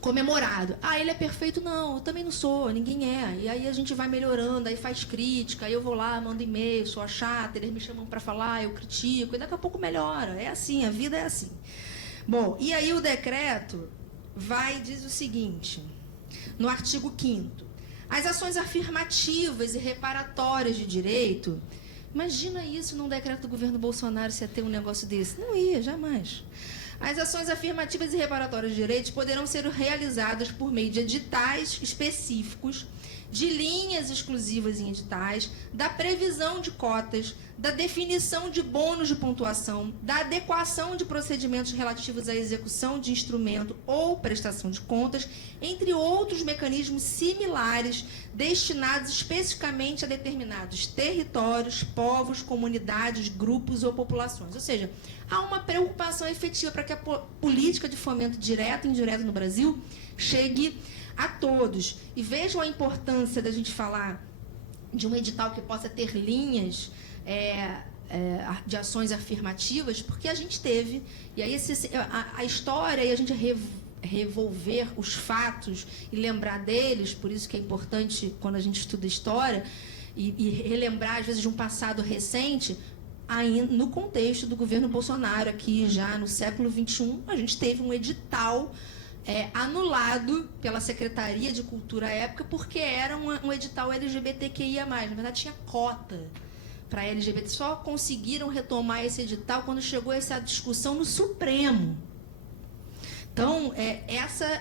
comemorado. Ele é perfeito? Não, eu também não sou, ninguém é. E aí a gente vai melhorando, aí faz crítica, aí eu vou lá, mando e-mail, sou a chata, eles me chamam para falar, eu critico, e daqui a pouco melhora. É assim, a vida é assim. Bom, e aí o decreto diz o seguinte, no artigo 5º, as ações afirmativas e reparatórias de direito, imagina isso num decreto do governo Bolsonaro, se ia ter um negócio desse. Não ia, jamais. As ações afirmativas e reparatórias de direitos poderão ser realizadas por meio de editais específicos, de linhas exclusivas em editais, da previsão de cotas, da definição de bônus de pontuação, da adequação de procedimentos relativos à execução de instrumento ou prestação de contas, entre outros mecanismos similares destinados especificamente a determinados territórios, povos, comunidades, grupos ou populações. Ou seja, há uma preocupação efetiva para que a política de fomento direto e indireto no Brasil chegue a todos. E vejam a importância da gente falar de um edital que possa ter linhas de ações afirmativas, porque a gente teve, e aí a história e a gente revolver os fatos e lembrar deles, por isso que é importante quando a gente estuda história, e relembrar, às vezes, de um passado recente, ainda no contexto do governo Bolsonaro, aqui já no século XXI, a gente teve um edital anulado pela Secretaria de Cultura à época, porque era um edital LGBTQIA+. Na verdade, tinha cota para LGBT. Só conseguiram retomar esse edital quando chegou essa discussão no Supremo. Então,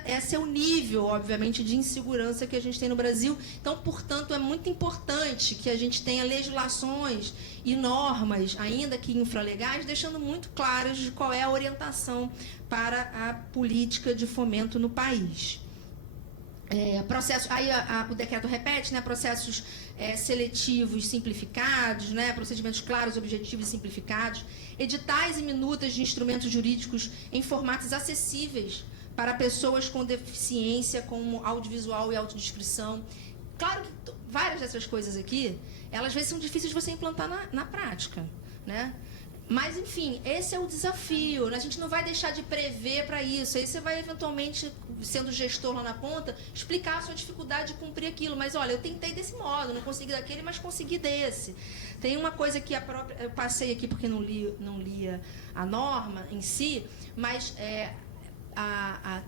esse é o nível, obviamente, de insegurança que a gente tem no Brasil. Então, portanto, é muito importante que a gente tenha legislações e normas, ainda que infralegais, deixando muito claras de qual é a orientação para a política de fomento no país. O decreto repete, né, processos seletivos simplificados, né, procedimentos claros, objetivos e simplificados, editais e minutas de instrumentos jurídicos em formatos acessíveis para pessoas com deficiência, como audiovisual e autodescrição. Claro que várias dessas coisas aqui, elas às vezes são difíceis de você implantar na prática, né? Mas, enfim, esse é o desafio. A gente não vai deixar de prever para isso. Aí você vai, eventualmente, sendo gestor lá na ponta, explicar a sua dificuldade de cumprir aquilo. Mas, olha, eu tentei desse modo, não consegui daquele, mas consegui desse. Tem uma coisa que eu passei aqui porque não lia a norma em si, mas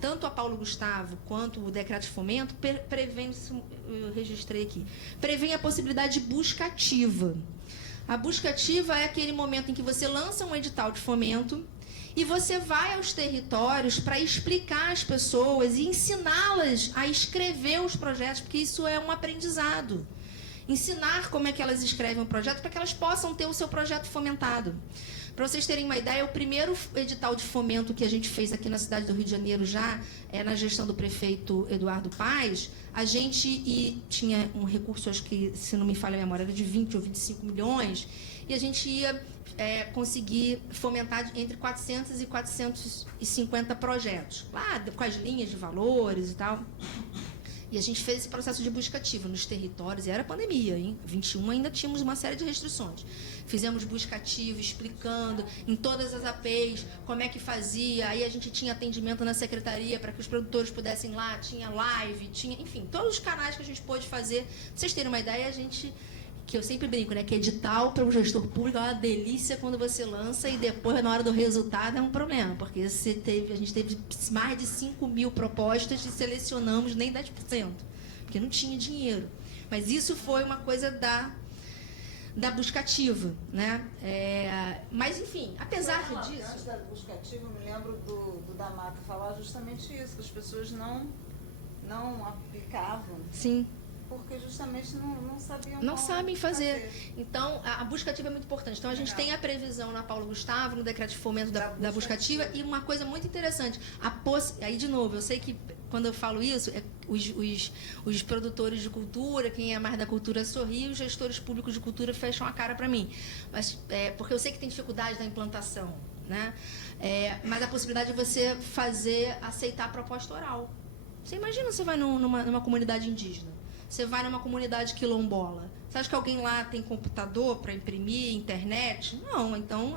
tanto a Paulo Gustavo quanto o decreto de fomento prevêem, eu registrei aqui, prevêem a possibilidade de busca ativa. A busca ativa é aquele momento em que você lança um edital de fomento e você vai aos territórios para explicar às pessoas e ensiná-las a escrever os projetos, porque isso é um aprendizado. Ensinar como é que elas escrevem um projeto para que elas possam ter o seu projeto fomentado. Para vocês terem uma ideia, o primeiro edital de fomento que a gente fez aqui na cidade do Rio de Janeiro, já na gestão do prefeito Eduardo Paes, a gente tinha um recurso, acho que, se não me falha a memória, era de 20 ou 25 milhões, e a gente ia conseguir fomentar entre 400 e 450 projetos, lá com as linhas de valores e tal. E a gente fez esse processo de busca ativa nos territórios, e era pandemia, em 21 ainda tínhamos uma série de restrições. Fizemos busca ativa, explicando em todas as APs como é que fazia, aí a gente tinha atendimento na secretaria para que os produtores pudessem ir lá, tinha live, enfim, todos os canais que a gente pôde fazer. Pra vocês terem uma ideia, que eu sempre brinco, né, que edital para o gestor público é uma delícia quando você lança e depois, na hora do resultado, é um problema, porque a gente teve mais de 5 mil propostas e selecionamos nem 10%, porque não tinha dinheiro. Mas isso foi uma coisa da busca ativa, né? Mas, enfim, apesar disso... Antes da busca ativa, eu me lembro do D'Amato falar justamente isso, que as pessoas não aplicavam. Sim. porque justamente não sabiam não sabem fazer. Então, a busca ativa é muito importante. Então, a gente tem a previsão na Paulo Gustavo, no decreto de fomento da busca ativa, e uma coisa muito interessante, aí de novo, eu sei que quando eu falo isso, os produtores de cultura, quem é mais da cultura sorri, os gestores públicos de cultura fecham a cara para mim. Mas, porque eu sei que tem dificuldade da implantação, né? Mas a possibilidade de você aceitar a proposta oral. Você imagina, você vai numa comunidade indígena, você vai numa comunidade quilombola. Você acha que alguém lá tem computador para imprimir, internet? Não. Então,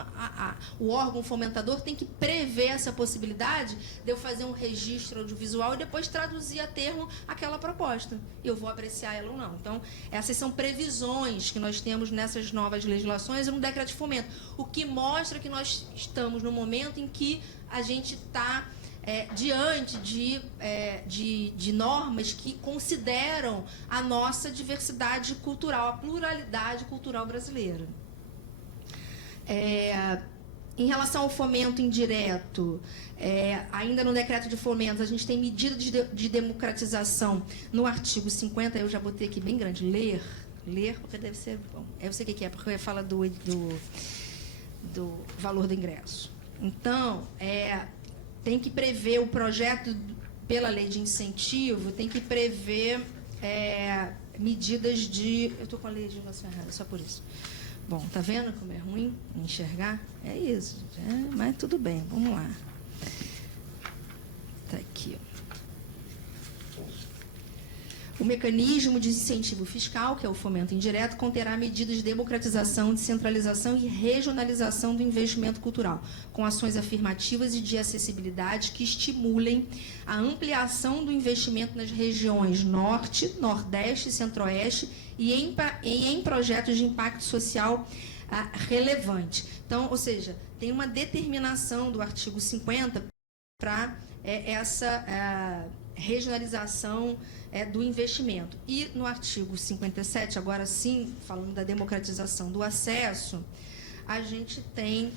o órgão fomentador tem que prever essa possibilidade de eu fazer um registro audiovisual e depois traduzir a termo aquela proposta. Eu vou apreciar ela ou não. Então, essas são previsões que nós temos nessas novas legislações e no decreto de fomento. O que mostra que nós estamos no momento em que a gente está diante de normas que consideram a nossa diversidade cultural, a pluralidade cultural brasileira. Em relação ao fomento indireto, ainda no decreto de fomento, a gente tem medida de democratização no artigo 50, eu já botei aqui bem grande, ler, porque deve ser, bom, eu sei o que é, porque fala do valor do ingresso. Então, tem que prever o projeto, pela lei de incentivo, tem que prever medidas de... Eu estou com a lei de legislação errada, só por isso. Bom, tá vendo como é ruim enxergar? É isso, mas tudo bem, vamos lá. Está aqui, ó. O mecanismo de incentivo fiscal, que é o fomento indireto, conterá medidas de democratização, descentralização e regionalização do investimento cultural, com ações afirmativas e de acessibilidade que estimulem a ampliação do investimento nas regiões Norte, Nordeste e Centro-Oeste e em projetos de impacto social relevante. Então, ou seja, tem uma determinação do artigo 50 para essa regionalização do investimento. E no artigo 57, agora sim, falando da democratização do acesso, a gente tem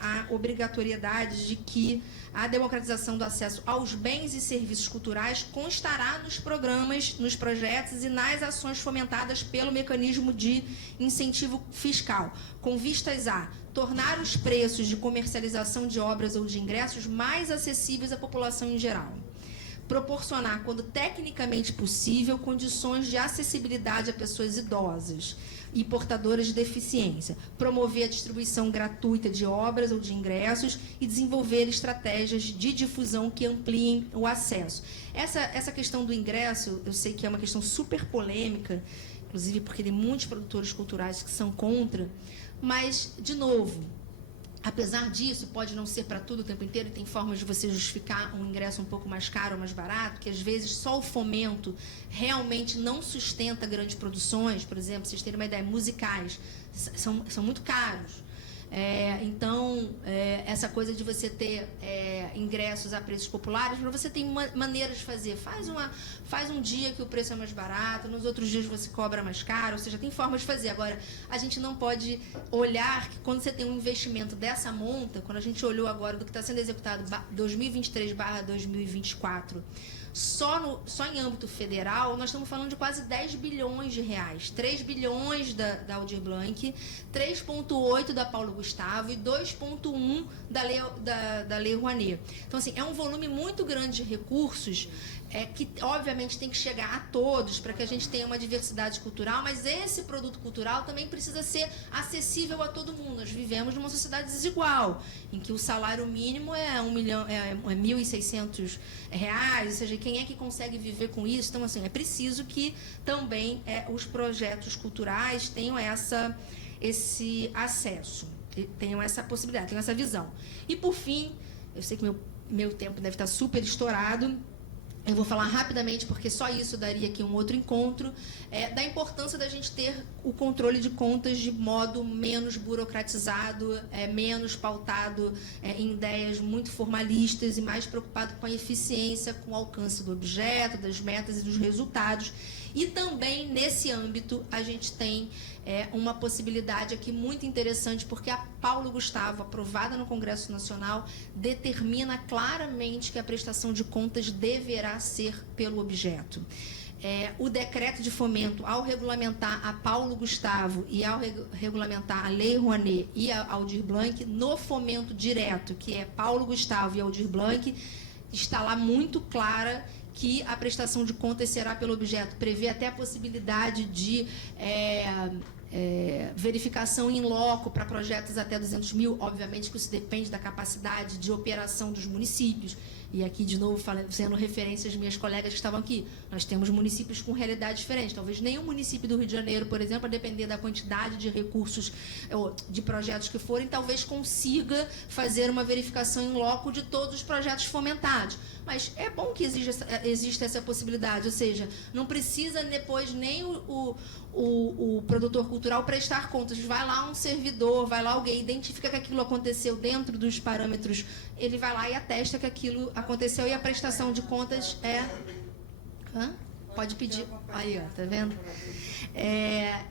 a obrigatoriedade de que a democratização do acesso aos bens e serviços culturais constará nos programas, nos projetos e nas ações fomentadas pelo mecanismo de incentivo fiscal, com vistas a tornar os preços de comercialização de obras ou de ingressos mais acessíveis à população em geral. Proporcionar, quando tecnicamente possível, condições de acessibilidade a pessoas idosas e portadoras de deficiência, promover a distribuição gratuita de obras ou de ingressos e desenvolver estratégias de difusão que ampliem o acesso. Essa questão do ingresso, eu sei que é uma questão super polêmica, inclusive porque tem muitos produtores culturais que são contra, mas, de novo, apesar disso, pode não ser para tudo o tempo inteiro, e tem formas de você justificar um ingresso um pouco mais caro ou mais barato, que às vezes só o fomento realmente não sustenta grandes produções. Por exemplo, vocês terem uma ideia, musicais são muito caros. Então, essa coisa de você ter ingressos a preços populares, para você tem maneiras de fazer. Faz um dia que o preço é mais barato, nos outros dias você cobra mais caro, ou seja, tem formas de fazer. Agora, a gente não pode olhar que quando você tem um investimento dessa monta, quando a gente olhou agora do que está sendo executado 2023/2024, só em âmbito federal, nós estamos falando de quase 10 bilhões de reais. 3 bilhões da Aldir Blanc, 3,8 da Paulo Gustavo e 2,1 da Lei Rouanet. Então, assim, é um volume muito grande de recursos que, obviamente, tem que chegar a todos para que a gente tenha uma diversidade cultural, mas esse produto cultural também precisa ser acessível a todo mundo. Nós vivemos numa sociedade desigual, em que o salário mínimo é R$1.600, ou seja, quem é que consegue viver com isso? Então, assim, é preciso que também os projetos culturais tenham esse acesso, tenham essa possibilidade, tenham essa visão. E, por fim, eu sei que meu tempo deve estar super estourado, eu vou falar rapidamente, porque só isso daria aqui um outro encontro, da importância da gente ter o controle de contas de modo menos burocratizado, menos pautado em ideias muito formalistas e mais preocupado com a eficiência, com o alcance do objeto, das metas e dos resultados. E também, nesse âmbito, a gente tem uma possibilidade aqui muito interessante, porque a Paulo Gustavo, aprovada no Congresso Nacional, determina claramente que a prestação de contas deverá ser pelo objeto. o decreto de fomento, ao regulamentar a Paulo Gustavo e ao regulamentar a Lei Rouanet e a Aldir Blanc, no fomento direto, que é Paulo Gustavo e Aldir Blanc, está lá muito clara que a prestação de contas será pelo objeto. Prevê até a possibilidade de verificação em loco para projetos até 200 mil. Obviamente que isso depende da capacidade de operação dos municípios. E aqui, de novo, fazendo referência às minhas colegas que estavam aqui, nós temos municípios com realidade diferente. Talvez nenhum município do Rio de Janeiro, por exemplo, a depender da quantidade de recursos, de projetos que forem, talvez consiga fazer uma verificação em loco de todos os projetos fomentados. Mas é bom que exista essa possibilidade, ou seja, não precisa depois nem o produtor cultural prestar contas. Vai lá um servidor, vai lá alguém, identifica que aquilo aconteceu dentro dos parâmetros, ele vai lá e atesta que aquilo aconteceu e a prestação de contas é... Pode pedir. Aí, ó, tá vendo?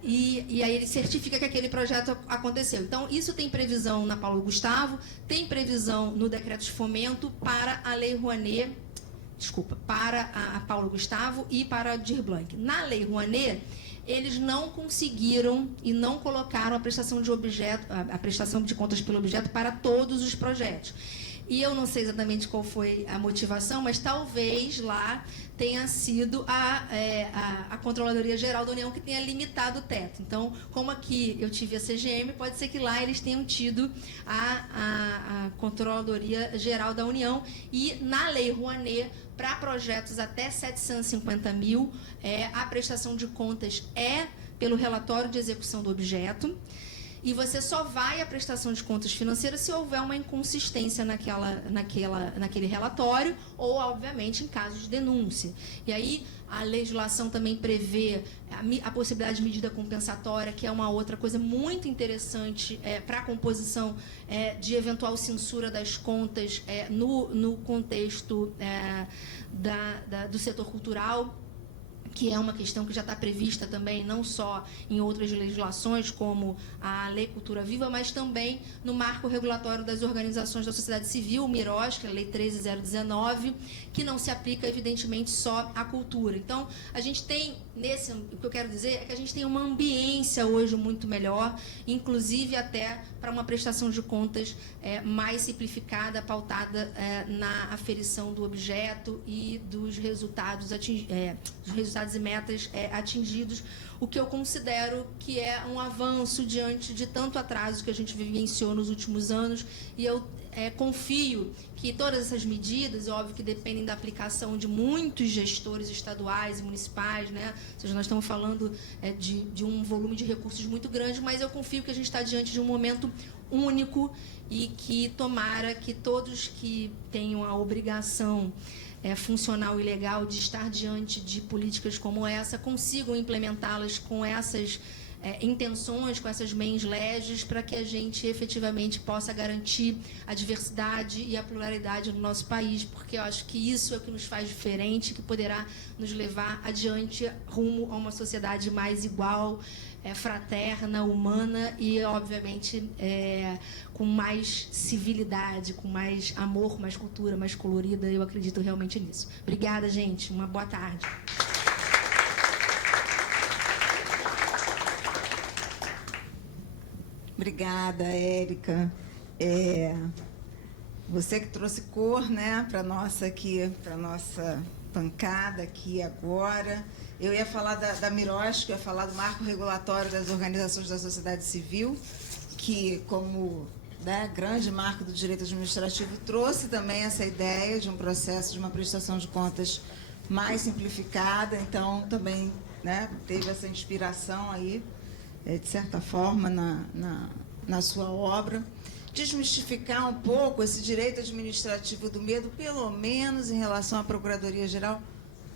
E aí ele certifica que aquele projeto aconteceu. Então, isso tem previsão na Paulo Gustavo, tem previsão no decreto de fomento para a Lei Rouanet, para a Paulo Gustavo e para a Aldir Blanc. Na Lei Rouanet, eles não conseguiram e não colocaram a prestação de contas pelo objeto para todos os projetos. E eu não sei exatamente qual foi a motivação, mas talvez lá tenha sido a Controladoria Geral da União que tenha limitado o teto. Então, como aqui eu tive a CGM, pode ser que lá eles tenham tido a Controladoria Geral da União. E na Lei Rouanet, para projetos até 750 mil, a prestação de contas é pelo relatório de execução do objeto. E você só vai à prestação de contas financeiras se houver uma inconsistência naquele relatório ou, obviamente, em casos de denúncia. E aí, a legislação também prevê a possibilidade de medida compensatória, que é uma outra coisa muito interessante para a composição de eventual censura das contas no contexto do setor cultural, que é uma questão que já está prevista também, não só em outras legislações, como a Lei Cultura Viva, mas também no marco regulatório das organizações da sociedade civil, o MIROS, que é a Lei 13.019, que não se aplica, evidentemente, só à cultura. Então, a gente tem, o que eu quero dizer é que a gente tem uma ambiência hoje muito melhor, inclusive até para uma prestação de contas mais simplificada, pautada na aferição do objeto e dos resultados e metas atingidos, o que eu considero que é um avanço diante de tanto atraso que a gente vivenciou nos últimos anos, e eu confio que todas essas medidas, óbvio que dependem da aplicação de muitos gestores estaduais e municipais, né? Ou seja, nós estamos falando de um volume de recursos muito grande, mas eu confio que a gente está diante de um momento único e que tomara que todos que tenham a obrigação funcional e legal de estar diante de políticas como essa consigam implementá-las com essas intenções, com essas mens legis, para que a gente efetivamente possa garantir a diversidade e a pluralidade no nosso país, porque eu acho que isso é o que nos faz diferente, que poderá nos levar adiante rumo a uma sociedade mais igual, fraterna, humana e, obviamente, com mais civilidade, com mais amor, mais cultura, mais colorida. Eu acredito realmente nisso. Obrigada, gente. Uma boa tarde. Obrigada, Érica. Você que trouxe cor, né, para nossa bancada aqui agora. Eu ia falar da MIROS, que eu ia falar do Marco Regulatório das Organizações da Sociedade Civil, que, como grande marco do direito administrativo, trouxe também essa ideia de um processo de uma prestação de contas mais simplificada. Então, também teve essa inspiração aí, de certa forma, na sua obra. Desmistificar um pouco esse direito administrativo do medo, pelo menos em relação à Procuradoria-Geral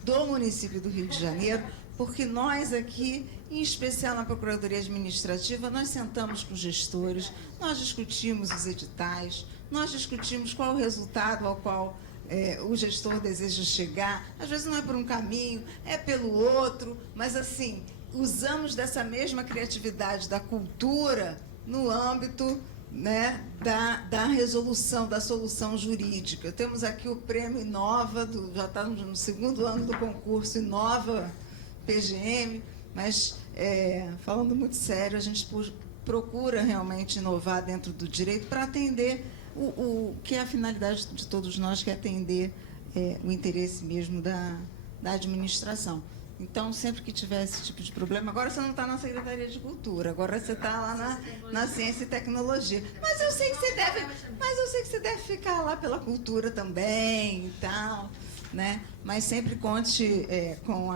do município do Rio de Janeiro, porque nós aqui, em especial na Procuradoria Administrativa, nós sentamos com os gestores, nós discutimos os editais, nós discutimos qual o resultado ao qual o gestor deseja chegar. Às vezes não é por um caminho, é pelo outro, mas, assim, usamos dessa mesma criatividade da cultura no âmbito da resolução, da solução jurídica. Temos aqui o prêmio Inova, já está no segundo ano do concurso Inova PGM, mas, falando muito sério, a gente procura realmente inovar dentro do direito para atender o que é a finalidade de todos nós, que é atender o interesse mesmo da administração. Então, sempre que tiver esse tipo de problema, agora você não está na Secretaria de Cultura, agora você está lá na Ciência e Tecnologia. Mas eu sei que você deve ficar lá pela cultura também e tal, né? Mas sempre conte com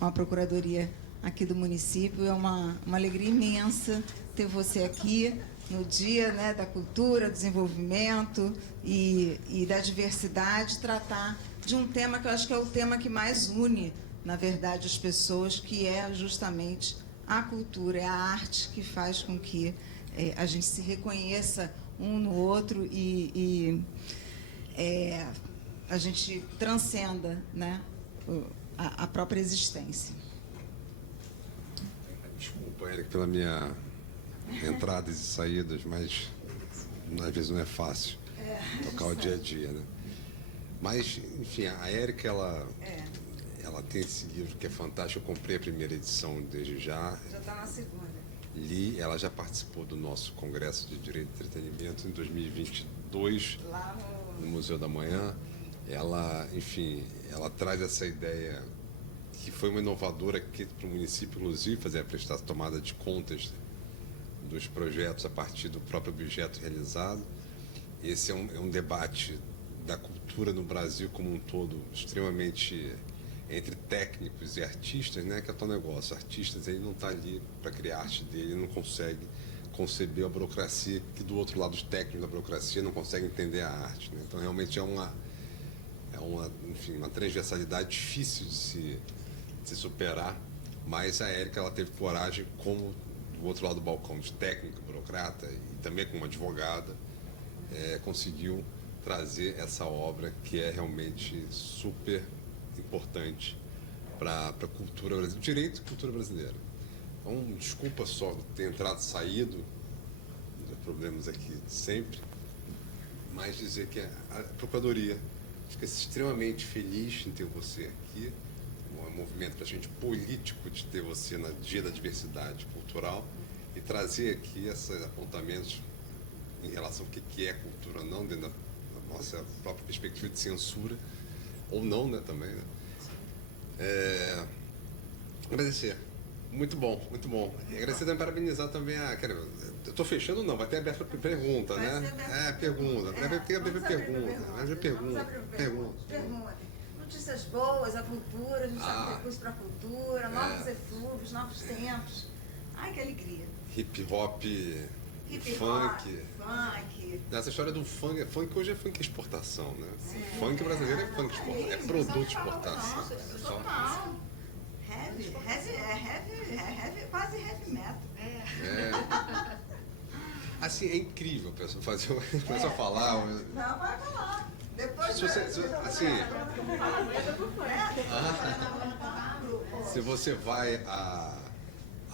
a Procuradoria aqui do município. É uma alegria imensa ter você aqui no Dia, né, da Cultura, do Desenvolvimento e da Diversidade, tratar de um tema que eu acho que é o tema que mais une, na verdade, as pessoas, que é justamente a cultura, é a arte que faz com que a gente se reconheça um no outro e a gente transcenda, né, a própria existência. Desculpa, Érica, pela minha entradas e saídas, mas às vezes não é fácil tocar o dia a dia, né? Mas, enfim, a Érica, ela tem esse livro que é fantástico. Eu comprei a primeira edição desde já. Já está na segunda. Li, ela já participou do nosso Congresso de Direito e Entretenimento em 2022, lá no Museu da Manhã. Ela, enfim, ela traz essa ideia que foi uma inovadora aqui para o município, inclusive, fazer a tomada de contas dos projetos a partir do próprio objeto realizado. Esse é um debate da cultura no Brasil como um todo, extremamente entre técnicos e artistas, né, que é o tal negócio. Artistas, ele não está ali para criar a arte dele, ele não consegue conceber a burocracia, que do outro lado os técnicos da burocracia não conseguem entender a arte, né? Então, realmente enfim, uma transversalidade difícil de se superar, mas a Érica, ela teve coragem, como do outro lado do balcão, de técnica, burocrata e também como advogada, conseguiu trazer essa obra que é realmente super importante para a cultura brasileira, direito e cultura brasileira. Então, desculpa só ter entrado e saído, problemas aqui sempre, mas dizer que a Procuradoria fica extremamente feliz em ter você aqui, um movimento para a gente político de ter você no Dia da Diversidade Cultural e trazer aqui esses apontamentos em relação ao que é cultura ou não, dentro da nossa própria perspectiva de censura, ou não, né, também, né? Agradecer. Muito bom, muito bom. E agradecer também, parabenizar também eu estou fechando não, vai ter aberto para pergunta, né? Pergunta. Tem a pergunta. Notícias boas, a cultura, a gente sabe recurso para a cultura, novos eflúvios, novos tempos. Ai, que alegria. Hip hop, funk. Funk. Essa história do funk hoje é funk exportação, né? Funk brasileiro é funk exportação, é produto de exportação. Total. Heavy, quase heavy metal. Assim, é incrível, pessoal, a falar. Não, vai falar. Depois se você vai a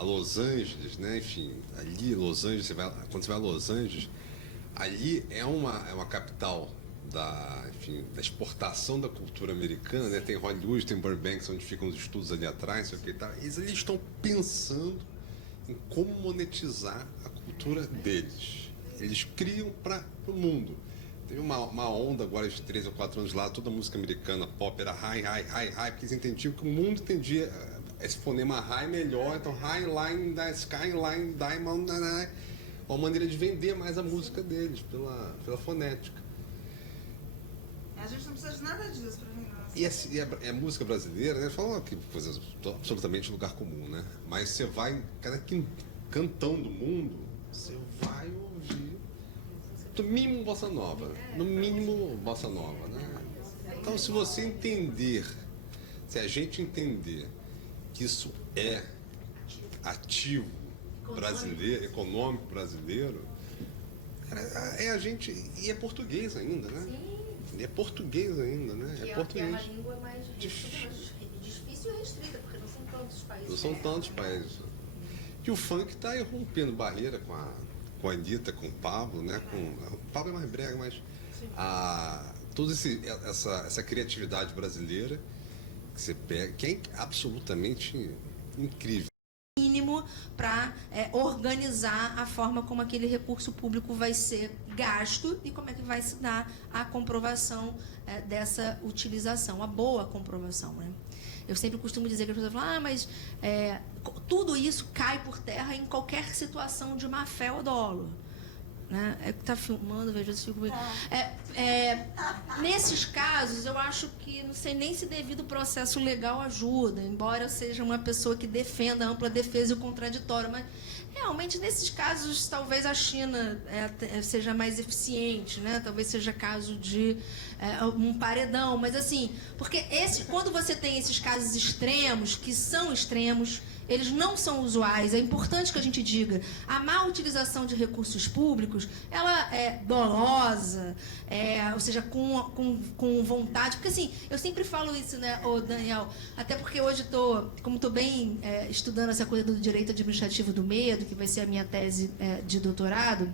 Los Angeles, né? Enfim, ali Los Angeles, quando você vai a Los Angeles, ali é uma capital da exportação da cultura americana, né? Tem Hollywood, tem Burbank, onde ficam os estudos ali atrás, sei o que, tá? Eles estão pensando em como monetizar a cultura deles. Eles criam para o mundo. Teve uma onda agora de 3 ou 4 anos lá, toda a música americana, pop, era high, porque eles entendiam que o mundo entendia esse fonema high melhor, então high line da sky line diamond, uma maneira de vender mais a música deles pela fonética. A gente não precisa de nada disso para vender. E a música brasileira, né? Falam que coisas absolutamente lugar comum, né? Mas você vai, cada cantão do mundo, você vai ouvir no mínimo bossa nova, né? Então, se você entender, se a gente entender que isso é ativo brasileiro, econômico brasileiro, a gente, e é português ainda, né? Sim. É português ainda, né? É português. É uma língua mais difícil e restrita, porque não são tantos países. Não são tantos países. E o funk está rompendo barreira com a Anitta, com o Pablo, né? O Pablo é mais brega, mas toda essa criatividade brasileira que você pega, que é absolutamente incrível. Mínimo para organizar a forma como aquele recurso público vai ser gasto e como é que vai se dar a comprovação dessa utilização, a boa comprovação, né? Eu sempre costumo dizer que as pessoas falam, mas tudo isso cai por terra em qualquer situação de má-fé ou dolo. Né? É que está filmando, veja se fico... Nesses casos, eu acho que não sei nem se devido processo legal ajuda, embora eu seja uma pessoa que defenda a ampla defesa e o contraditório, mas realmente nesses casos talvez a China seja mais eficiente, né? Talvez seja caso de um paredão, mas assim, porque quando você tem esses casos extremos, que são extremos, eles não são usuais. É importante que a gente diga, a má utilização de recursos públicos, ela é dolosa, ou seja, com vontade. Porque, assim, eu sempre falo isso, né, Daniel, até porque hoje como estou bem estudando essa coisa do direito administrativo do medo, que vai ser a minha tese de doutorado.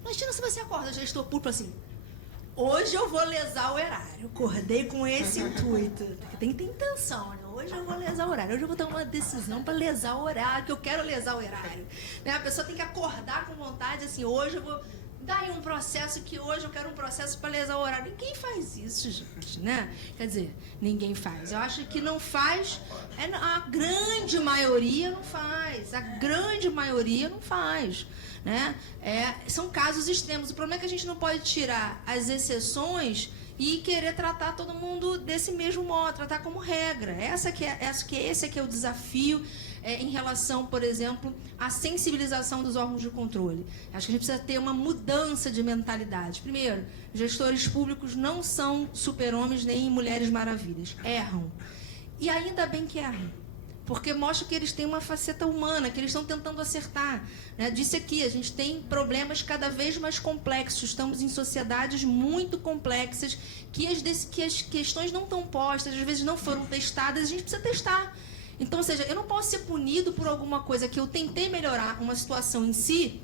Imagina se você acorda, gestor público, assim, hoje eu vou lesar o erário. Acordei com esse intuito. Tem que ter intenção, né? Hoje eu vou lesar o horário. Hoje eu vou tomar uma decisão para lesar o horário, que eu quero lesar o horário. Né? A pessoa tem que acordar com vontade, assim, hoje eu vou dar aí um processo que hoje eu quero um processo para lesar o horário. Ninguém faz isso, gente, né? Quer dizer, ninguém faz. Eu acho que não faz, a grande maioria não faz. A grande maioria não faz. Né? São casos extremos. O problema é que a gente não pode tirar as exceções e querer tratar todo mundo desse mesmo modo, tratar como regra. Esse é o desafio em relação, por exemplo, à sensibilização dos órgãos de controle. Acho que a gente precisa ter uma mudança de mentalidade. Primeiro, gestores públicos não são super-homens nem mulheres maravilhas. Erram. E ainda bem que erram. Porque mostra que eles têm uma faceta humana, que eles estão tentando acertar. Né? Disse aqui, a gente tem problemas cada vez mais complexos, estamos em sociedades muito complexas, que as questões não estão postas, às vezes não foram testadas, a gente precisa testar. Então, ou seja, eu não posso ser punido por alguma coisa que eu tentei melhorar uma situação em si,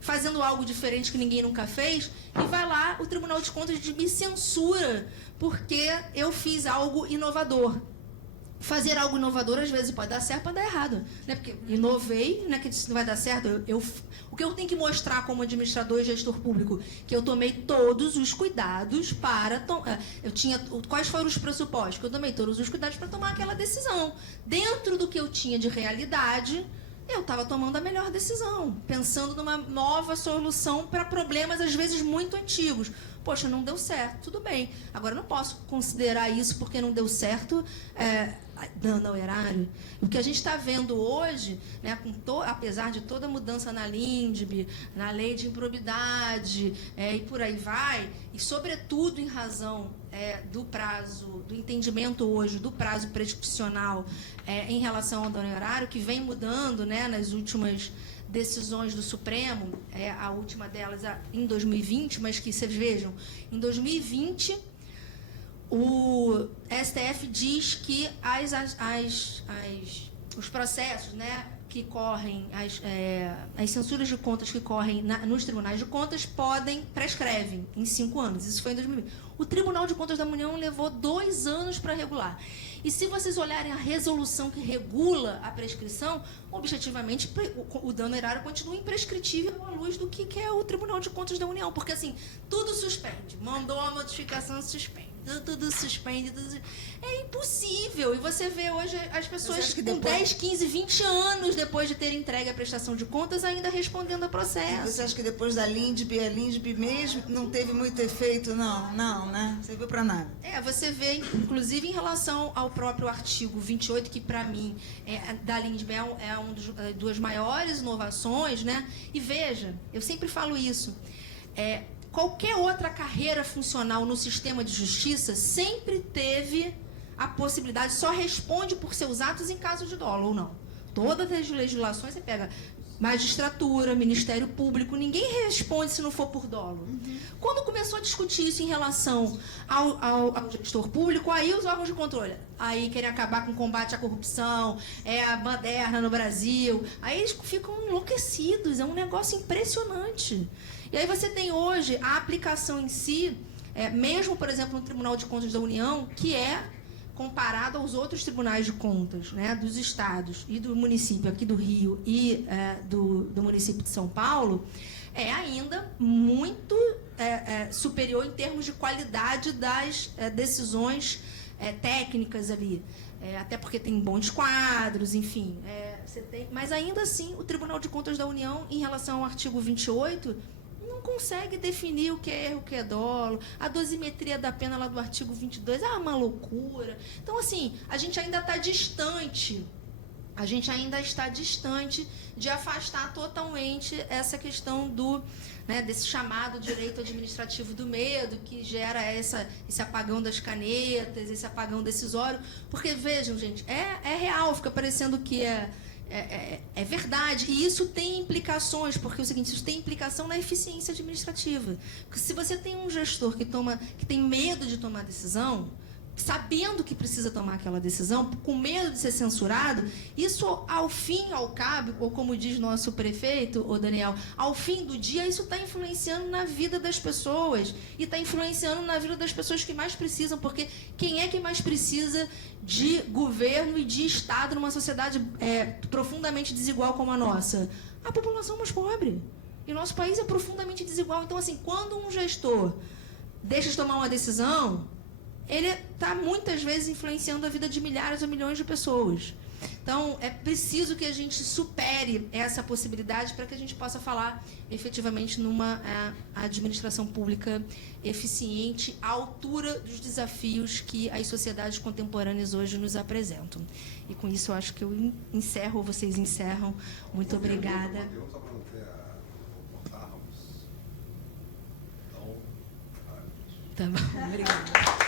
fazendo algo diferente que ninguém nunca fez, e vai lá, o Tribunal de Contas me censura porque eu fiz algo inovador. Fazer algo inovador, às vezes, pode dar certo, pode dar errado. Né? Porque inovei, né, que isso não vai dar certo. O que eu tenho que mostrar como administrador e gestor público? Que eu tomei todos os cuidados para... Quais foram os pressupostos? Que eu tomei todos os cuidados para tomar aquela decisão. Dentro do que eu tinha de realidade, eu estava tomando a melhor decisão. Pensando numa nova solução para problemas, às vezes, muito antigos. Poxa, não deu certo, tudo bem. Agora, eu não posso considerar isso porque não deu certo dano ao erário. O que a gente está vendo hoje, né, apesar de toda a mudança na LINDB, na lei de improbidade, e por aí vai, e sobretudo em razão do entendimento hoje do prazo prescricional em relação ao dano ao erário, que vem mudando, né, nas últimas decisões do Supremo, a última delas em 2020, mas que vocês vejam, em 2020 o STF diz que os processos, né, que correm, as censuras de contas que correm nos tribunais de contas prescrevem em 5 anos. Isso foi em 2020. O Tribunal de Contas da União levou 2 anos para regular. E se vocês olharem a resolução que regula a prescrição, objetivamente, o dano erário continua imprescritível à luz do que é o Tribunal de Contas da União. Porque, assim, tudo suspende. Mandou a notificação, suspende. Tudo suspende. É impossível. E você vê hoje as pessoas com 10, 15, 20 anos depois de ter entregue a prestação de contas ainda respondendo a processo. Você acha que depois da LINDB, a LINDB mesmo não teve muito efeito? Não, né? Não serviu para nada. Você vê, inclusive, em relação ao próprio artigo 28, que para mim, da LINDB é uma das 2 maiores inovações, né? E veja, eu sempre falo isso, qualquer outra carreira funcional no sistema de justiça sempre teve a possibilidade, só responde por seus atos em caso de dolo ou não. Todas as legislações, você pega magistratura, Ministério Público, ninguém responde se não for por dolo. Uhum. Quando começou a discutir isso em relação ao gestor público, aí os órgãos de controle, aí querem acabar com o combate à corrupção, a baderna no Brasil, aí eles ficam enlouquecidos, é um negócio impressionante. E aí você tem hoje a aplicação em si, mesmo, por exemplo, no Tribunal de Contas da União, que comparado aos outros tribunais de contas, né, dos estados e do município aqui do Rio e do município de São Paulo, é ainda muito superior em termos de qualidade das decisões técnicas ali. Até porque tem bons quadros, enfim. Mas ainda assim, o Tribunal de Contas da União, em relação ao artigo 28, não consegue definir o que é erro, o que é dolo. A dosimetria da pena lá do artigo 22 é uma loucura. Então, assim, a gente ainda está distante. A gente ainda está distante de afastar totalmente essa questão desse chamado direito administrativo do medo, que gera esse apagão das canetas, esse apagão decisório. Porque, vejam, gente, é real, fica parecendo que é verdade. E isso tem implicações, porque é o seguinte, isso tem implicação na eficiência administrativa. Porque se você tem um gestor que tem medo de tomar decisão, sabendo que precisa tomar aquela decisão, com medo de ser censurado, isso, ao fim e ao cabo, ou como diz nosso prefeito, o Daniel, ao fim do dia, isso está influenciando na vida das pessoas, e está influenciando na vida das pessoas que mais precisam, porque quem é que mais precisa de governo e de Estado numa sociedade profundamente desigual como a nossa? A população mais pobre. E o nosso país é profundamente desigual. Então, assim, quando um gestor deixa de tomar uma decisão, ele está muitas vezes influenciando a vida de milhares ou milhões de pessoas. Então, é preciso que a gente supere essa possibilidade para que a gente possa falar efetivamente numa administração pública eficiente à altura dos desafios que as sociedades contemporâneas hoje nos apresentam. E com isso eu acho que eu encerro, vocês encerram. Muito obrigada. Tá bom, obrigada.